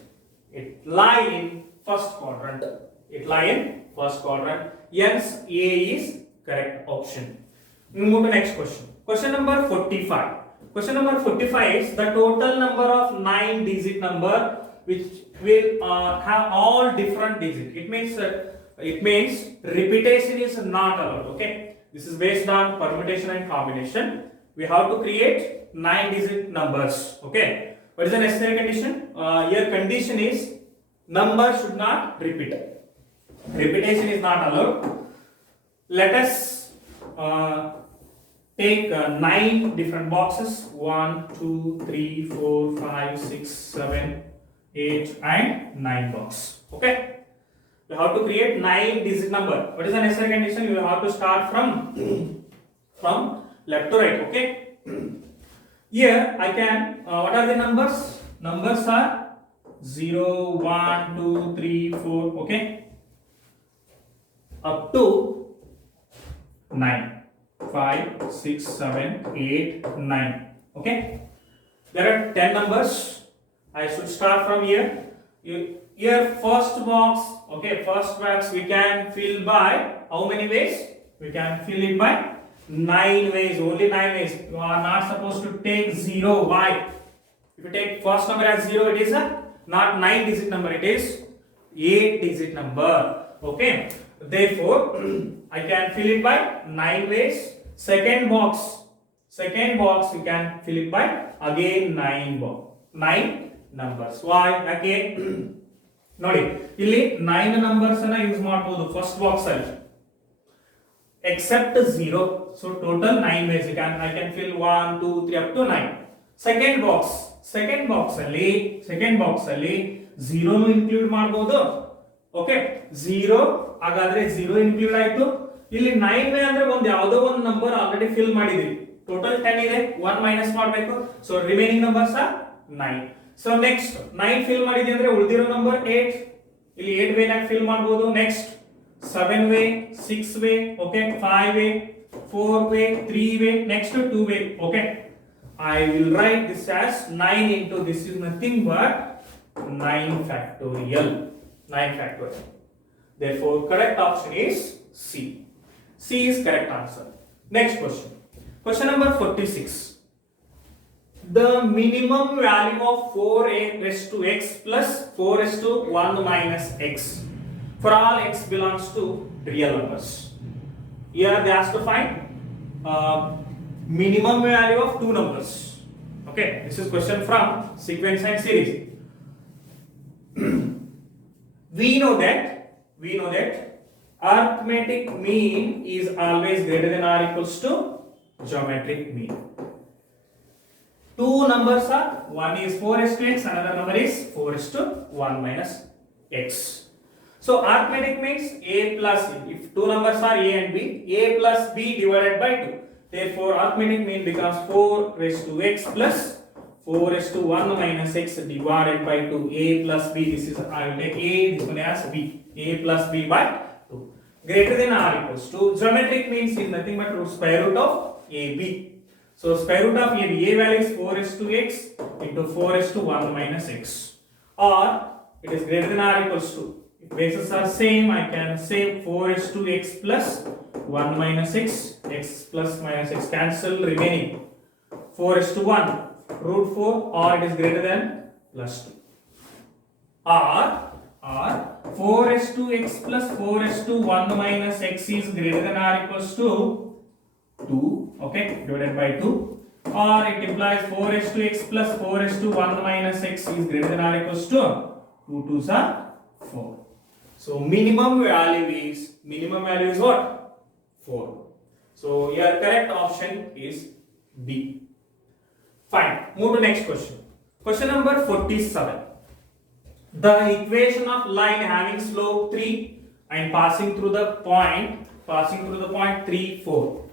it lie in first quadrant. It lie in first quadrant. Hence A is correct option. We move to next question. Question number 45. Question number 45 is the total number of 9 digit number which will have all different digits. It means repetition is not allowed. Okay, this is based on permutation and combination. We have to create 9 digit numbers. Okay, what is the necessary condition? Here condition is number should not repeat. Repetition is not allowed. Let us take 9 different boxes. 1, 2, 3, 4, 5, 6, 7, 8 and 9 box. Okay. You have to create 9 digit number. What is the necessary condition? You have to start from left to right. Okay. Here I can, what are the numbers? Numbers are 0, 1, 2, 3, 4. Okay. Up to 9. 5, 6, 7, 8, 9. Okay. There are 10 numbers. I should start from here. Here first box. Okay, first box we can fill by how many ways? We can fill it by 9 ways. Only 9 ways. You are not supposed to take 0. Why? If you take first number as 0, it is a not 9 digit number. It is 8 digit number. Okay. Therefore, I can fill it by 9 ways. Second box we can fill it by again 9 numbers. Why? Again, ನೋಡಿ ಇಲ್ಲಿ 9 numbers ಅನ್ನು use ಮಾಡಬಹುದು first box ಅಲ್ಲಿ except 0. So total 9 ways I can fill 1, 2, 3 up to 9. Second box ಅಲ್ಲಿ 0 ನು include ಮಾಡಬಹುದು. Okay, 0 ಹಾಗಾದ್ರೆ 0 include ಆಯ್ತು. ಇಲ್ಲಿ 9 ವೇ ಅಂದ್ರೆ ಒಂದು ಯಾವುದೋ ಒಂದು ನಂಬರ್ ಆಲ್ರೆಡಿ ಫಿಲ್ ಮಾಡಿದ್ವಿ. ಟೋಟಲ್ 10 ಇದೆ, 1 ಮೈನಸ್ ಮಾಡಬೇಕು. So remaining numbers are 9. So next 9 fill ಮಾಡಿದ್ವಿ ಅಂದ್ರೆ ಉಳಿದಿರೋ ನಂಬರ್ 8. ಇಲ್ಲಿ 8 ವೇ ನಾಗ ಫಿಲ್ ಮಾಡಬಹುದು. Next 7 way, 6 way, okay, 5 way, 4 way, 3 way, next 2 way. Okay, I will write this as 9 into this is nothing but 9 factorial. 9 factorial. Therefore, correct option is C. C is correct answer. Next question. Question number 46. The minimum value of 4 raised to x plus 4 raised to 1 minus x for all x belongs to real numbers. Here they ask to find minimum value of two numbers. Okay, this is question from sequence and series. We know that arithmetic mean is always greater than or equals to geometric mean. Two numbers are, one is 4 raised to x, another number is 4 raised to 1 minus x. So arithmetic means a plus a. If two numbers are a and b, a plus b divided by 2. Therefore arithmetic mean becomes 4 raised to x plus 4 raised to 1 minus x divided by 2. A plus b, this is I will take a, this one as b. A plus b by 2. Greater than or equals to. Geometric means is nothing but square root of ab. So square root of ab, a value is 4 raised to x into 4 raised to 1 minus x. Or it is greater than or equals to. If bases are same, I can say 4 raised to x plus 1 minus x, x plus minus x cancel, remaining 4 raised to 1 root 4, or it is greater than plus 2. Or 4 raised to x plus 4 raised to 1 minus x is greater than or equals to 2, okay, divided by 2. Or it implies 4 raised to x plus 4 raised to 1 minus x is greater than or equals to 2 2s are 4. So minimum value is what? 4. So your correct option is B. Fine. Move to next question. Question number 47. The equation of line having slope 3 and passing through the point 3 4.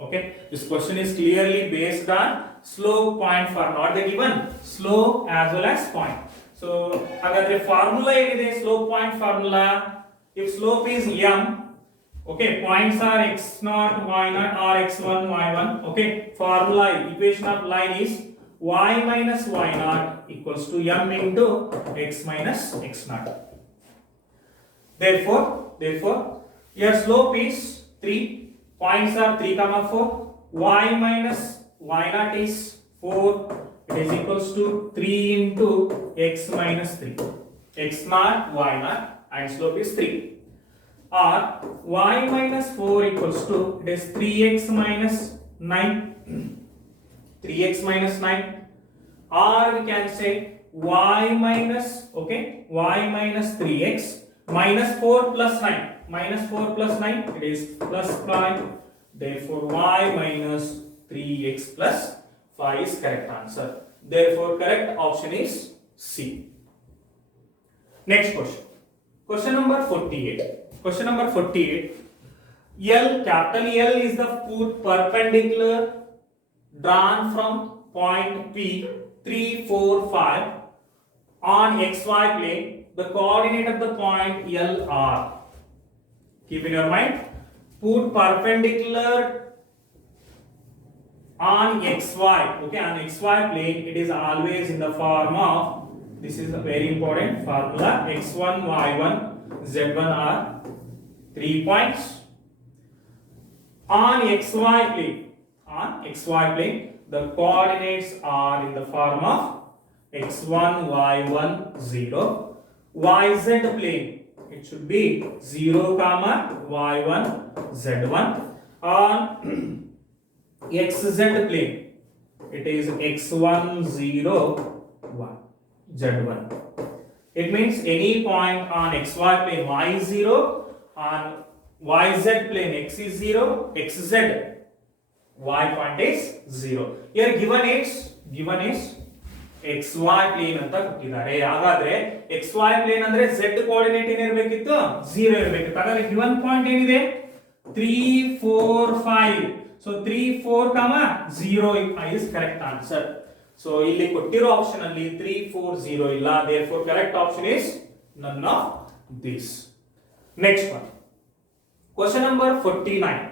Okay. This question is clearly based on slope point for not the given slope as well as point. So agadre formula enide slope point formula. If slope is m, okay, points are x0 y0 or x1 y1, okay, formula equation of line is y minus y0 equals to m into x minus x0. Therefore your slope is 3, points are 3 comma 4, y minus y0 is 4, it is equals to 3 into x minus 3, x0 y0 and slope is 3. Or y minus 4 equals to, it is 3x minus 9, 3x minus 9. Or we can say y minus, okay, y minus 3x minus 4 plus 9, minus 4 plus 9, it is plus 5. Therefore y minus 3x plus 5 is correct answer. Therefore correct option is C. Next question. Question number 48. Question number 48. Capital L is the put perpendicular drawn from point P 3, 4, 5 on xy plane. The coordinate of the point L are. Keep in your mind. Put perpendicular on xy. Okay, on xy plane, it is always in the form of. This is a very important formula. x1, y1, z1 are 3 points. On xy plane, the coordinates are in the form of x1, y1, 0. YZ plane, it should be 0, y1, z1. On xz plane, it is x1, 0, 1, z1. It means any point on xy plane y is 0, on yz plane x is 0, xz y point is 0. Here given is xy plane ಅಂತ ಕೊಟ್ಟಿದ್ದಾರೆ. ಹಾಗಾದ್ರೆ xy plane ಅಂದ್ರೆ z coordinate ಏನಿರಬೇಕಿತ್ತು 0 ಇರಬೇಕಿತ್ತು. ಹಾಗಾದ್ರೆ given point ಏನಿದೆ 3 4 5. So 3 4 0 is correct answer. So ಇಲ್ಲಿ ಕೊಟ್ಟಿರೋ option ಅಲ್ಲಿ 3 4 0 ಇಲ್ಲ. Therefore correct option is none of these. Next one. Question number 49.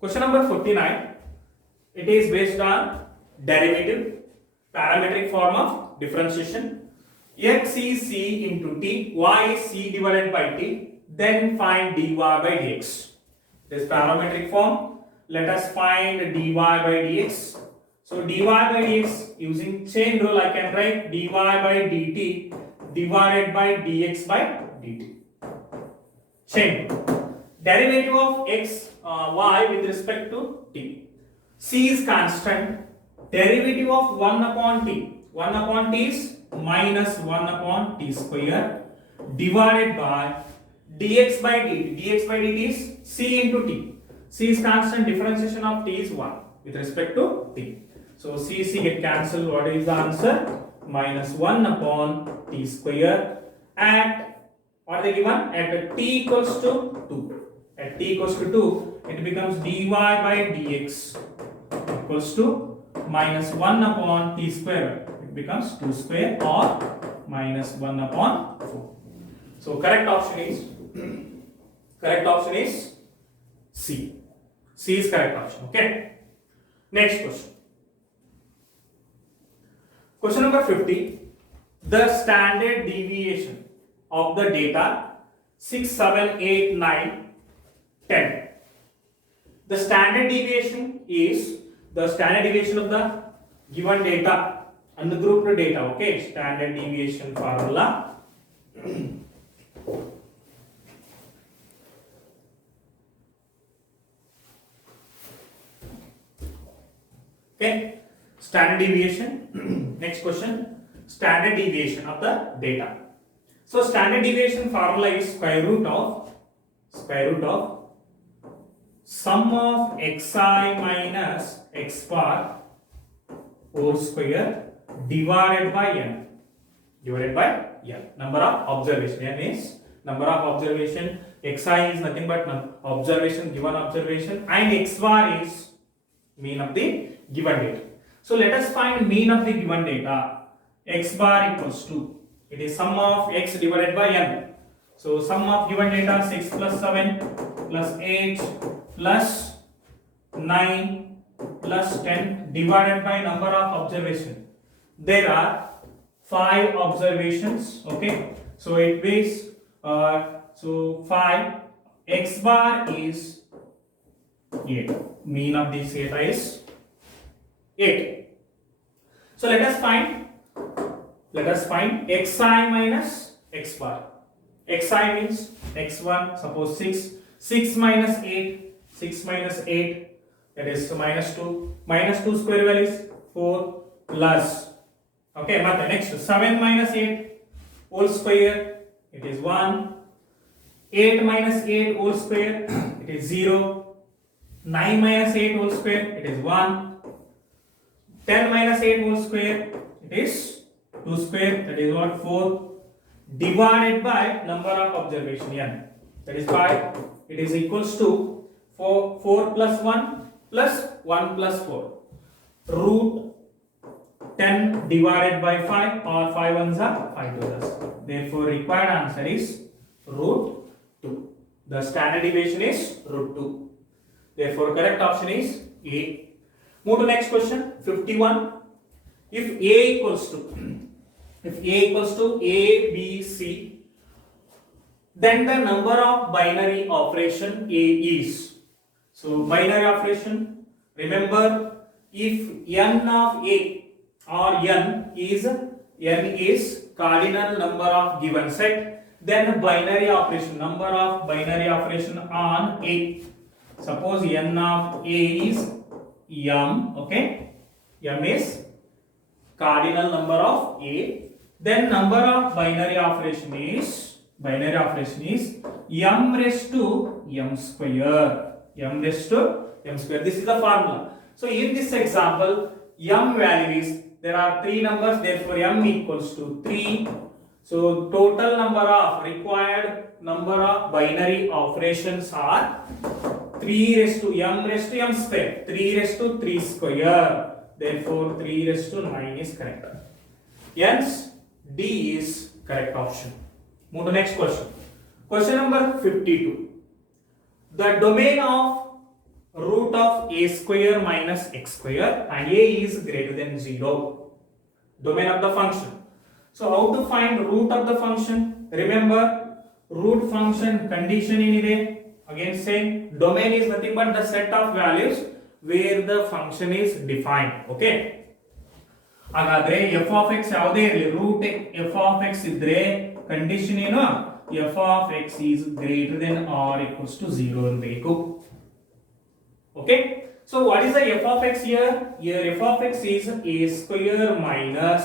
Question number 49. It is based on derivative, parametric form of differentiation. X is c into t, y is c divided by t, then find dy by dx. This parametric form. Let us find dy by dx. So dy by dx using chain rule, I can write dy by dt divided by dx by dt. Chain. Derivative of x, y with respect to t. C is constant. Derivative of 1 upon t. 1 upon t is minus 1 upon t square divided by dx by dt. Dx by dt is c into t. C is constant, differentiation of t is 1 with respect to t. So c get cancelled. What is the answer? Minus 1 upon t square. At What are they given? At t equals to 2. At t equals to 2, it becomes dy by dx equals to minus 1 upon t square. It becomes 2 square or minus 1 upon 4. So correct option is C. C is correct option. Okay. Next question. Question number 50. The standard deviation of the data 6, 7, 8, 9, 10. The standard deviation is the standard deviation of the given data, ungrouped data. Okay, standard deviation formula. Okay, standard deviation. Next question, standard deviation of the data. So standard deviation formula is square root of sum of xi minus x bar whole square divided by n. Number of observation. N is number of observation. Xi is nothing but observation, given observation, and x bar is mean of the given data. So let us find mean of the given data. X bar equals to, it is sum of x divided by n. So sum of given data 6 plus 7 plus 8 plus 9 plus 10 divided by number of observation. There are 5 observations. Okay, so it means 5. X bar is 8. Mean of this data is 8. So let us find xi minus x bar. Xi means x1, suppose 6. 6 minus 8, that is minus 2. Minus 2 square value is 4 plus. Okay, next 7 minus 8 whole square, it is 1. 8 minus 8 whole square, it is 0. 9 minus 8 whole square, it is 1. 10 minus 8 whole square, it is 2 square, that is what, 4. Divided by number of observation n, that is 5. It is equals to 4 plus 1 plus 1 plus 4. Root 10 divided by 5, or 5 ones are 5 to us. Therefore, required answer is root 2. The standard deviation is root 2. Therefore, correct option is A. Move to next question, 51. If A equals to A, B, C, then the number of binary operation A is. So binary operation, remember, if n of A or n is cardinal number of given set, then binary operation, number of binary operation on A. Suppose n of A is m. Okay, m is cardinal number of A. Then number of binary operation is m raised to m square. This is the formula. So in this example, m value is, there are 3 numbers, therefore m equals to 3. So total required number of binary operations are 3 raised to m square, 3 raised to 3 square. Therefore 3 raised to 9 is correct. Hence D is correct option. Move to next question. Question number 52. The domain of root of a square minus x square and a is greater than 0. Domain of the function. So how to find root of the function? Remember, root function condition in again saying domain is nothing but the set of values where the function is defined. Okay, ಹಾಗಾದ್ರೆ f of x ಯಾವುದೇ ಇರಲಿ, root f of x ಇದ್ರೆ condition ಏನು, f of x is greater than or equals to 0 ಇರಬೇಕು. Okay, so what is the f of x here? Here f of x is a square minus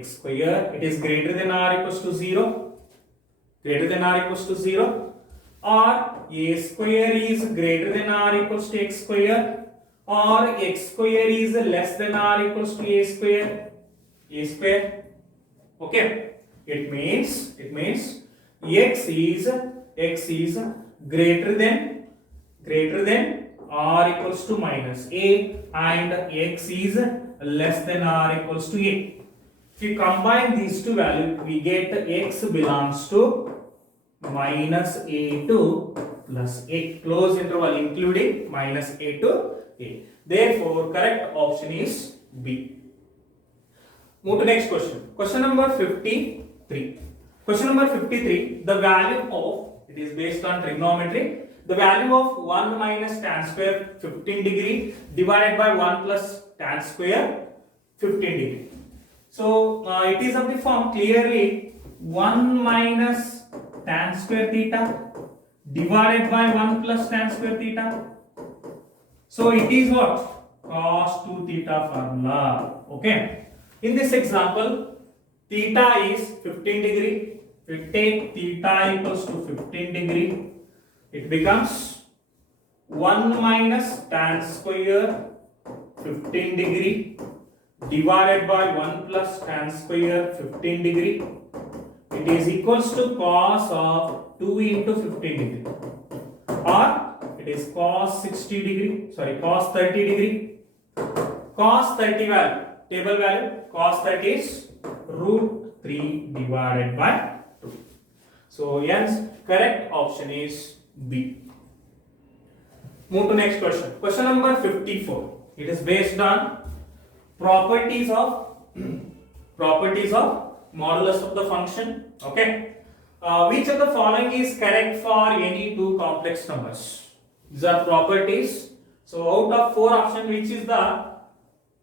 x square. It is greater than or equals to 0. Greater than or equals to 0. Or a square is greater than or equals to x square, or x square is less than or equals to a square. Okay, it means x is greater than or equals to minus a, and x is less than or equals to a. If you combine these two values, we get x belongs to minus a to plus a, close interval including minus a to a. Therefore, correct option is B. Move to next question. Question number 53. Question number 53. The value of, it is based on trigonometry, the value of 1 minus tan square 15 degree divided by 1 plus tan square 15 degree. So it is of the form clearly 1 minus tan square theta divided by 1 plus tan square theta. So it is what? Cos 2 theta formula. Okay. In this example, theta is 15 degree. If we take theta equals to 15 degree, it becomes 1 minus tan square 15 degree divided by 1 plus tan square 15 degree. It is equals to cos of 2 into 15 degree, or it is cos 60 degree, sorry, cos 30 degree. Cos 30 value, table value, cos 30 is root 3 divided by 2. So hence correct option is B. Move to next question. Question number 54. It is based on properties of modulus of the function. Okay. Which of the following is correct for any two complex numbers? These are properties. So out of 4 options, which is the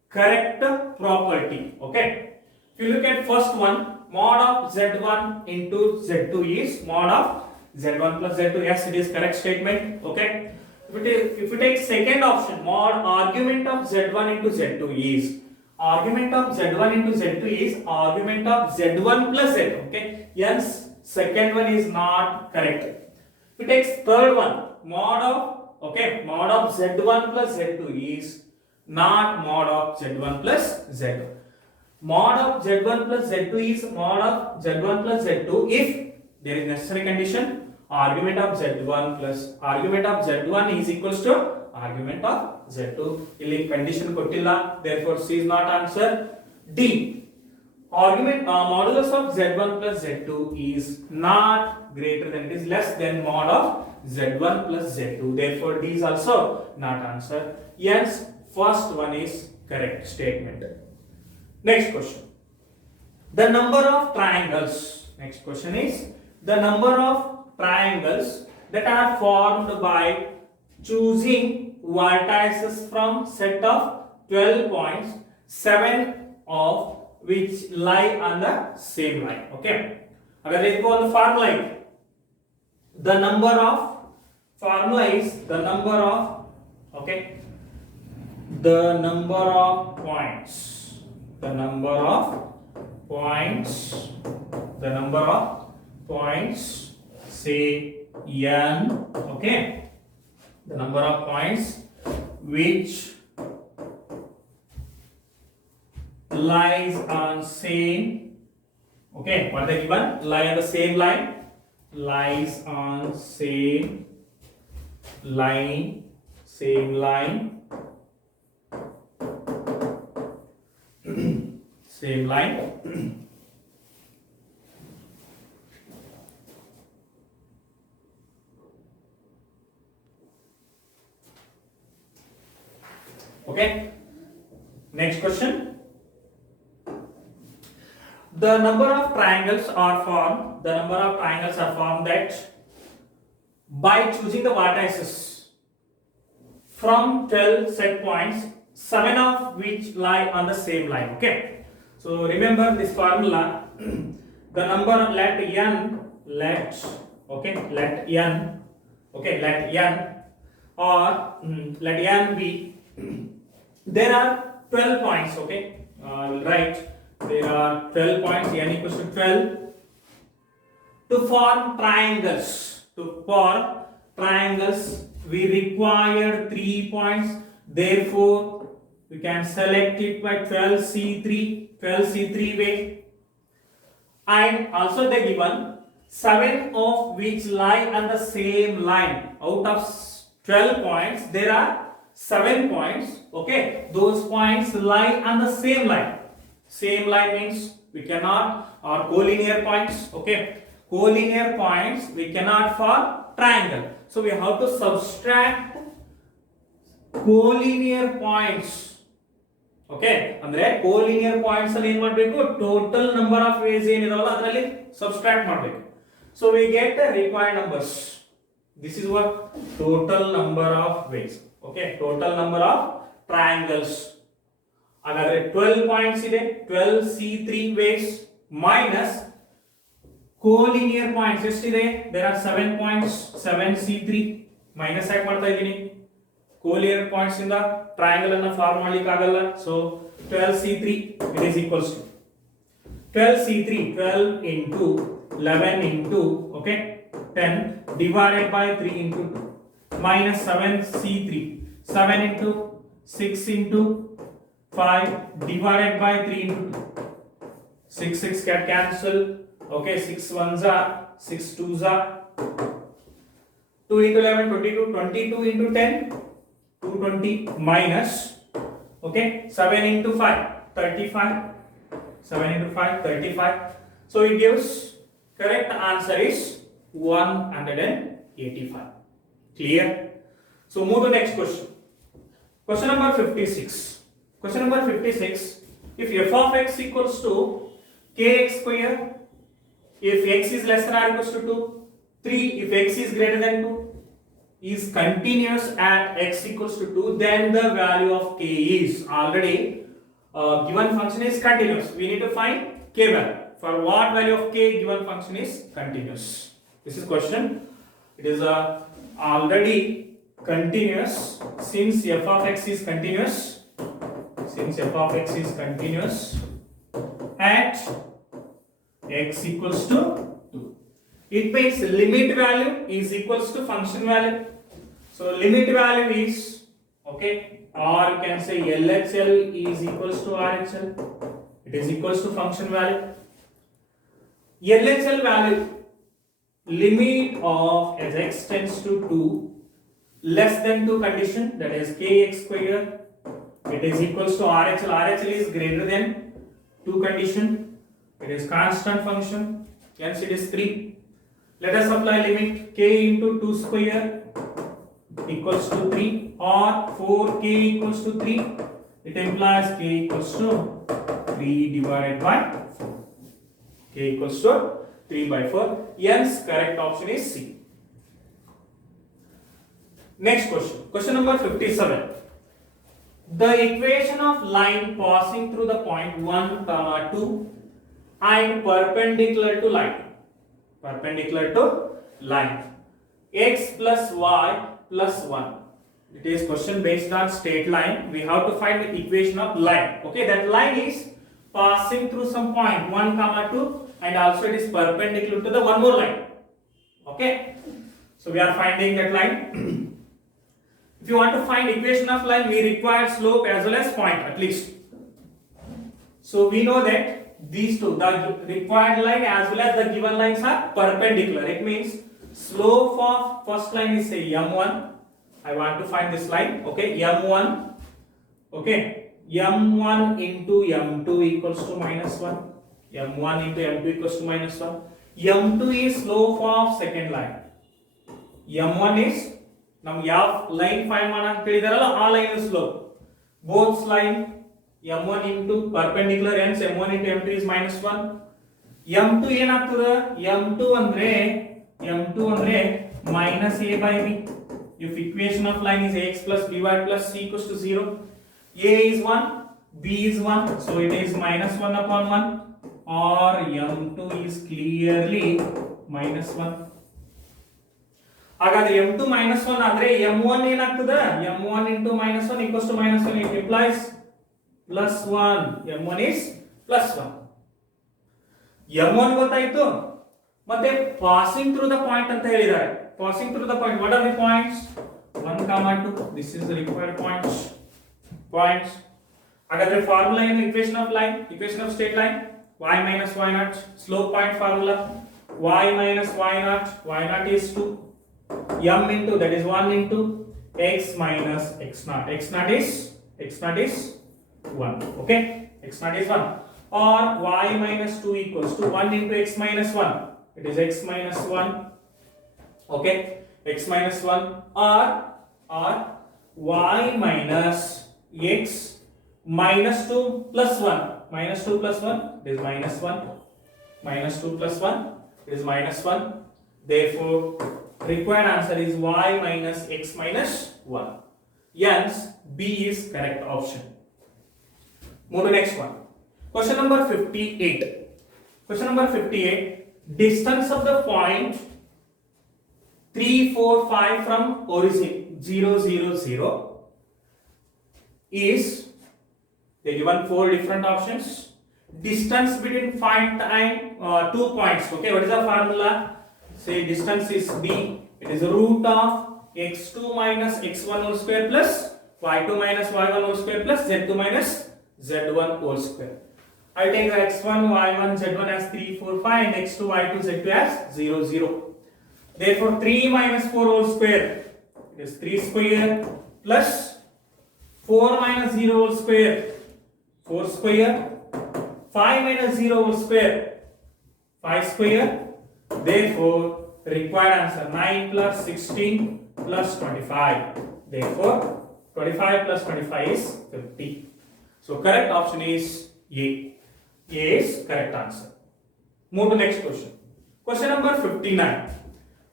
correct property? Okay. If you look at first one, mod of z1 into z2 is mod of z1 plus z2. Yes, it is correct statement. Okay. If you take second option, mod argument of z1 into z2 is argument of z1 into z2 is argument of z1 plus z2. Okay. Yes, second one is not correct. If you take third one, mod of z1 plus z2 is not mod of z1 plus z2. Mod of z1 plus z2 is mod of z1 plus z2 if there is necessary condition argument of z1 plus argument of z1 is equals to argument of z2. Illi condition kottilla, therefore C is not answer. D, argument modulus of z1 plus z2 is not greater than, it is less than mod of z1 plus z2, therefore D is also not answer. Hence first one is correct statement. Next question. The number of triangles. Next question is the number of triangles that are formed by choosing vertices from set of 12 points, 7 of which lie on the same line. Okay. Agar देखो on the formula, the number of formula is the number of, okay, the number of points. The number of points, say n, okay, the number of points which lies on same, okay, what they given, lie on the same line, lies on same line, same line. Okay. Next question. The number of triangles are formed. That by choosing the vertices from 12 set points, 7 of which lie on the same line. Okay. So remember this formula. The number let n be. There are 12 points. Okay. Right. There are 12 points. N equals to 12. To form triangles, we require 3 points. Therefore, we can select it by 12C3 way. And also they given 7 of which lie on the same line. Out of 12 points, there are 7 points. Okay, those points lie on the same line. Same line means we cannot, or collinear points. Okay, collinear points we cannot for triangle. So we have to subtract collinear points. Okay ಅಂದ್ರೆ collinear points ಅಲ್ಲಿ ಏನು ಮಾಡಬೇಕು total number of ways ಏನಿದಾವಲ್ಲ ಅದರಲ್ಲಿ subtract ಮಾಡಬೇಕು so we get required numbers this is what total number of ways okay total number of triangles ಹಾಗಾದ್ರೆ 12 points ಇದೆ 12 C3 ವೇಸ್ ಮೈನಸ್ ಕೋಲಿನಿಯರ್ ಪಾಯಿಂಟ್ಸ್ ಎಷ್ಟಿದೆ there are 7 points 7 C3 minus ಯಾಕೆ ಮಾಡ್ತಾ ಇದ್ದೀನಿ collinear points in the triangle and form ಮಾಡಲಿಕ್ಕೆ ಆಗಲ್ಲ so 12C3 it is equals to 12C3 12 into 11 into okay 10 divided by 3 into 2 minus 7C3 7 into 6 into 5 divided by 3 into 2 6 6 can cancel okay 6 ones are 6 twos are 2 into 11 22 22 into 10 220 minus okay 7 into 5 35 7 into 5 35 so it gives correct answer is 185 clear so move to next question question number 56 if f of x equals to kx square if x is less than or equals to 2 3 if x is greater than 2 is continuous at x equals to 2 then the value of k is already given function is continuous we need to find k value for what value of k given function is continuous this is question it is already continuous since f of x is continuous at x equals to 2 it means limit value is equals to function value so limit value is okay or you can say LHL is equals to RHL it is equals to function value LHL value limit of as x tends to 2 less than 2 condition that is kx square it is equals to RHL is greater than 2 condition it is constant function hence it is 3 let us apply limit k into 2 square equals to 3 or 4k equals to 3 it implies k equals to 3 divided by 4 k equals to 3 by 4 hence correct option is C next question number 57 the equation of line passing through the point 1 comma 2 and perpendicular to line x plus y plus 1 it is question based on straight line we have to find the equation of line okay that line is passing through some point 1 comma 2 and also it is perpendicular to the one more line okay so we are finding that line if you want to find equation of line we require slope as well as point at least so we know that these two the required line as well as the given lines are perpendicular it means slope of first line is say m1 I want to find this line okay m1 okay m1 into m2 equals to minus 1 m1 into m2 equals to minus 1 m2 is slope of second line m1 is ನಮಗೆ ಯಾವ line find ಮಾಡೋಣ ಅಂತ ಹೇಳಿದಾರಲ್ಲ ಆ line slope both line m1 into perpendicular hence m1 into m2 is minus 1 m2 ಏನಾಗ್ತದೆ m2 ಅಂದ್ರೆ minus a by b if equation of line is ax plus by plus c equals to 0 a is 1 b is 1 so it is minus 1 upon 1 or m2 is clearly minus 1 ಹಾಗಾದ್ರೆ m2 minus 1 ಆದ್ರೆ m1 ಏನಾಗ್ತದೆ m1 into minus 1 equals to minus 1 it implies plus 1 m1 is plus 1 m1 ಗೊತ್ತಾಯ್ತು ಮತ್ತೆ passing through the point ಅಂತ ಹೇಳಿದ್ದಾರೆ passing through the point what are the points 1 comma 2 this is the required points ಹಾಗಾದ್ರೆ formula ಏನು equation of straight line y minus y naught slope point formula y minus y naught is 2, m into, that is 1 into x minus x naught is 1, okay, x naught is 1, or y minus 2 equals to 1 into x minus 1, it is x minus 1, okay, x minus 1, or y minus x minus 2 plus 1, minus 2 plus 1, it is minus 1, minus 2 plus 1, it is minus 1, therefore required answer is y minus x minus 1. Hence B is correct option. Move to next one. Question number 58. Question number 58. Distance of the point 3, 4, 5 from origin 0, 0, 0 is, they given 4 different options. Distance between point and 2 points. Okay, what is the formula? Say distance is b. It is root of x2 minus x1 whole square plus y2 minus y1 whole square plus z2 minus z1 whole square. I take the x1, y1, z1 as 3, 4, 5 and x2, y2, z2 as 0, 0. Therefore 3 minus 4 whole square, it is 3 square plus 4 minus 0 whole square, 4 square, 5 minus 0 whole square, 5 square. Therefore required answer 9 plus 16 plus 25. Therefore 25 plus 25 is 50. So correct option is A. A is correct answer. Move to next question. Question number 59.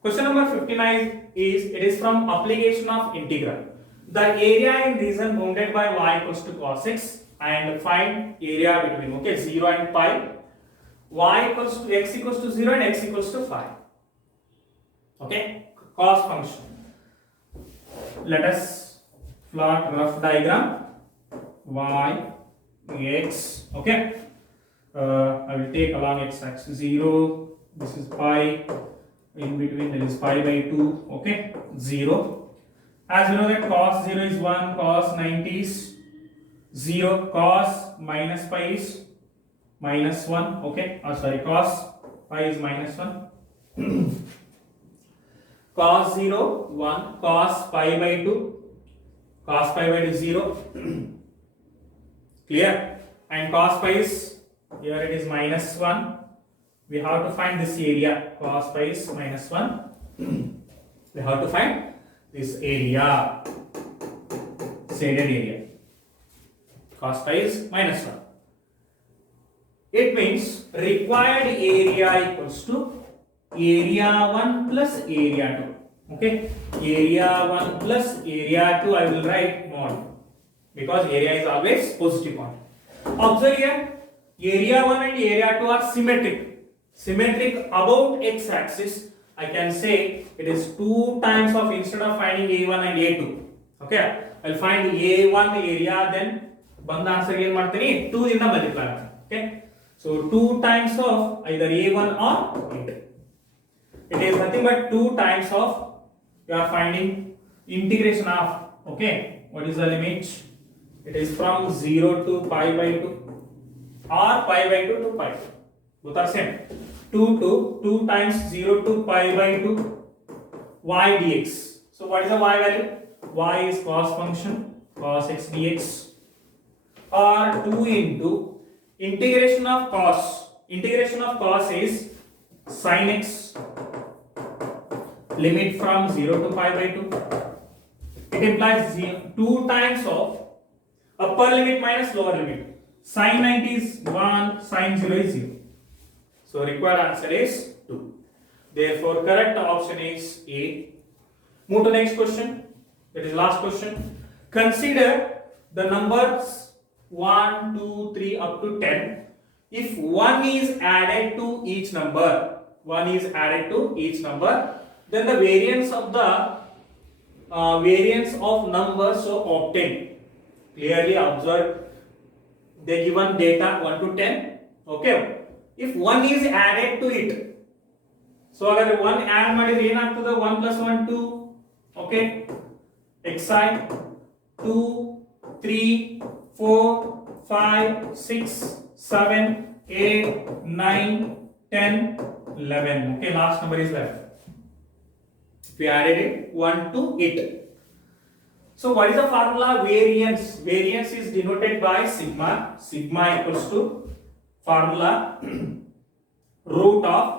Question number 59 is, it is from application of integral. The area in region bounded by y equals to cos x, and find area between, okay, 0 and pi, y equals to x equals to 0 and x equals to 5. Okay, cos function. Let us plot rough diagram. Y, x, okay. I will take along x axis 0, this is pi, in between there is pi by 2, okay, 0. As you know that cos 0 is 1, cos 90 is 0, cos minus pi is minus 1, okay, cos pi is minus 1. Cos 0, 1, cos pi by 2, cos pi by 2 is 0. Clear? And cos pi is, here it is minus 1. We have to find this area. Cos pi is minus 1. We have to find this area, shaded area. Cos pi is minus 1. It means required area equals to area 1 plus area 2. Okay, area 1 plus area 2 I will write mod, because area is always positive one. Observe here, area 1 and area 2 are symmetric about x axis. I can say it is 2 times of, instead of finding a1 and a2, okay, I will find a1 area, then band answer again martini 2 in the multiply. Okay, so 2 times of either a1 or a2. It is nothing but 2 times of, you are finding integration of, okay, what is the limit? It is from 0 to pi by 2 or pi by 2 to pi 2. Both are same. 2 times 0 to pi by 2 y dx. So what is the y value? Y is cos function, cos x dx, or 2 into integration of cos. Integration of cos is sin x, limit from 0 to pi by 2. It implies 2 times of upper limit minus lower limit. Sin 90 is 1, sin 0 is 0. So required answer is 2. Therefore correct option is A. Move to next question. That is last question. Consider the numbers 1, 2, 3 up to 10. If 1 is added to each number, then the variance of numbers so obtained. Clearly observe, they given data 1 to 10. Okay, if 1 is added to it, so agar 1 add ಮಾಡಿದ್ರೆ ಏನಾಗ್ತದೆ 1 plus 1 2, okay, xi 2 3 4 5 6 7 8 9 10 11. Okay, last number is 11. We added it 1 to it. So what is the formula? Variance. Variance is denoted by sigma. Sigma equals to formula root of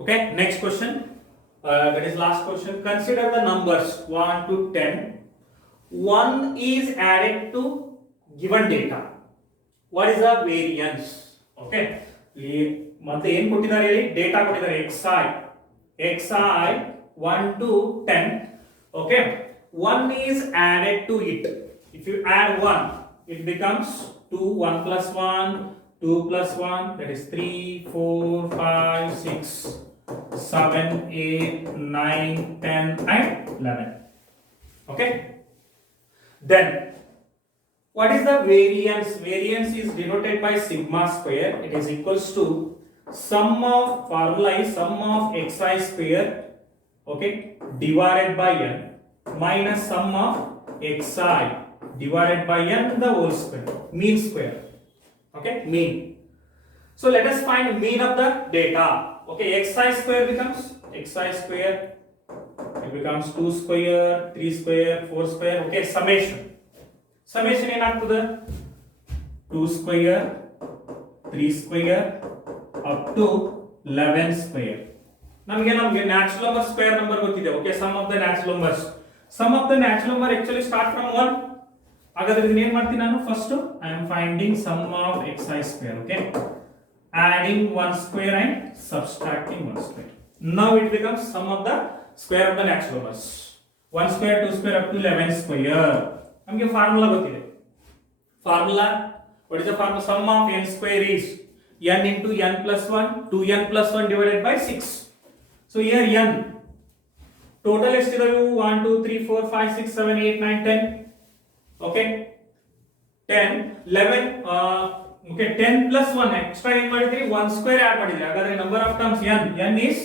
okay, next question. That is last question. Consider the numbers 1 to 10. 1 is added to given data. What is the variance? Okay. ಮತ್ತೆ ಏನು ಕೊಟ್ಟಿದ್ದಾರೆ ಹೇಳಿ? Data ಕೊಟ್ಟಿದ್ದಾರೆ xi 1 to 10. Okay. 1 is added to it. If you add 1, it becomes 2, 1 plus 1, 2 plus 1, that is 3, 4, 5, 6, 7, 8, 9, 10 and 11. Okay. Then what is the variance? Variance is denoted by sigma square. It is equals to sum of formula is sum of xi square, okay, divided by n minus sum of xi divided by n the whole square, mean square. Okay, mean. So let us find mean of the data. Okay, xi square becomes xi square, it becomes 2 square, 3 square, 4 square. Okay, summation ಏನಾಗ್ತದೆ? 2 square, 3 square up to 11 square. ನಮಗೆ natural number square number ಗೊತ್ತಿದೆ. Okay, sum of the natural numbers. Sum of the natural number actually start from 1. ಹಾಗಾದ್ರೆ ಇದನ್ನ ಏನು ಮಾಡ್ತೀನಿ ನಾನು? First I am finding sum of xi square. Okay, adding 1 square and subtracting 1 square. Now it becomes sum of the square of the natural numbers. 1 square, 2 square up to 11 square. ನಮಗೆ formula ಗೊತ್ತಿದೆ. Formula, what is the formula? Sum of n square is n into n plus 1, 2n plus 1 divided by 6. So here n total ಎಷ್ಟಿದಾವೆ? 1 2 3 4 5 6 7 8 9 10. Okay, 10 11 okay, 10 plus 1 extra ಏನು ಮಾಡಿದ್ರಿ? 1 square add ಮಾಡಿದ್ರಿ. ಹಾಗಾದ್ರೆ number of terms n is,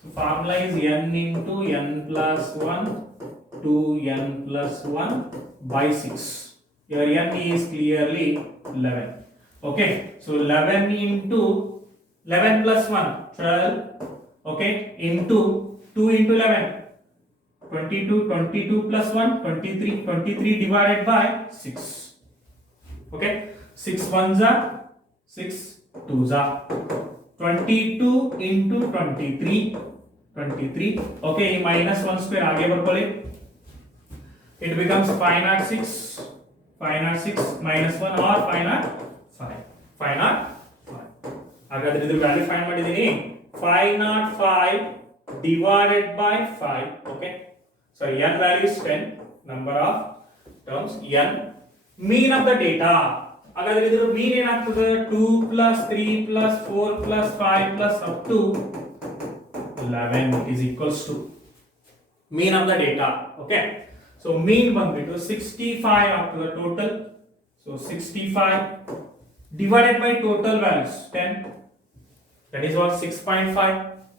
so formula is n into n plus 1 2n plus 1 by 6. Here n is clearly 11. Okay, so 11 into 11 plus 1 12. Okay, into 2 into 11 22, 22 plus 1 23, 23 divided by 6. Okay, 6 ones are 6 twos are 22 into 23 23. Okay, minus 1 square आगे ಬರ್ಕೊಳ್ಳಿ. It becomes 506 minus 1 or 505. ಹಾಗಾದ್ರೆ ಇದು value find ಮಾಡಿದೀನಿ. 505 divided by 5. Okay, so n value is 10, number of terms n. Mean of the data, ಹಾಗಾದ್ರೆ ಇದರ mean ಏನಾಗ್ತದೆ? 2 plus 3 plus 4 plus 5 plus up to 11 is equals to mean of the data. Okay, so mean ಬಂದ್ಬಿಟ್ಟು 65 after the total. So 65 divided by total values 10, that is what? 6.5.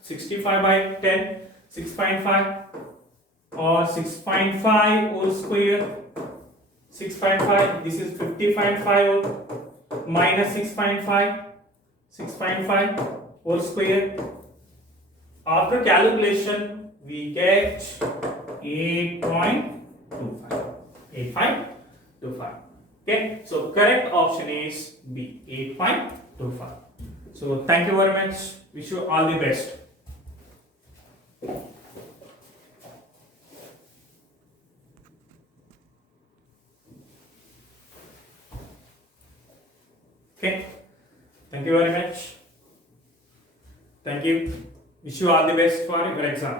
65 by 10, 6.5 or 6.5 whole square. 6.5, this is 50.5 minus 6.5 whole square. After calculation we get 8.25. Okay, so correct option is B, 8.25. So thank you very much, wish you all the best. Okay, thank you very much. Thank you, wish you all the best for your exam.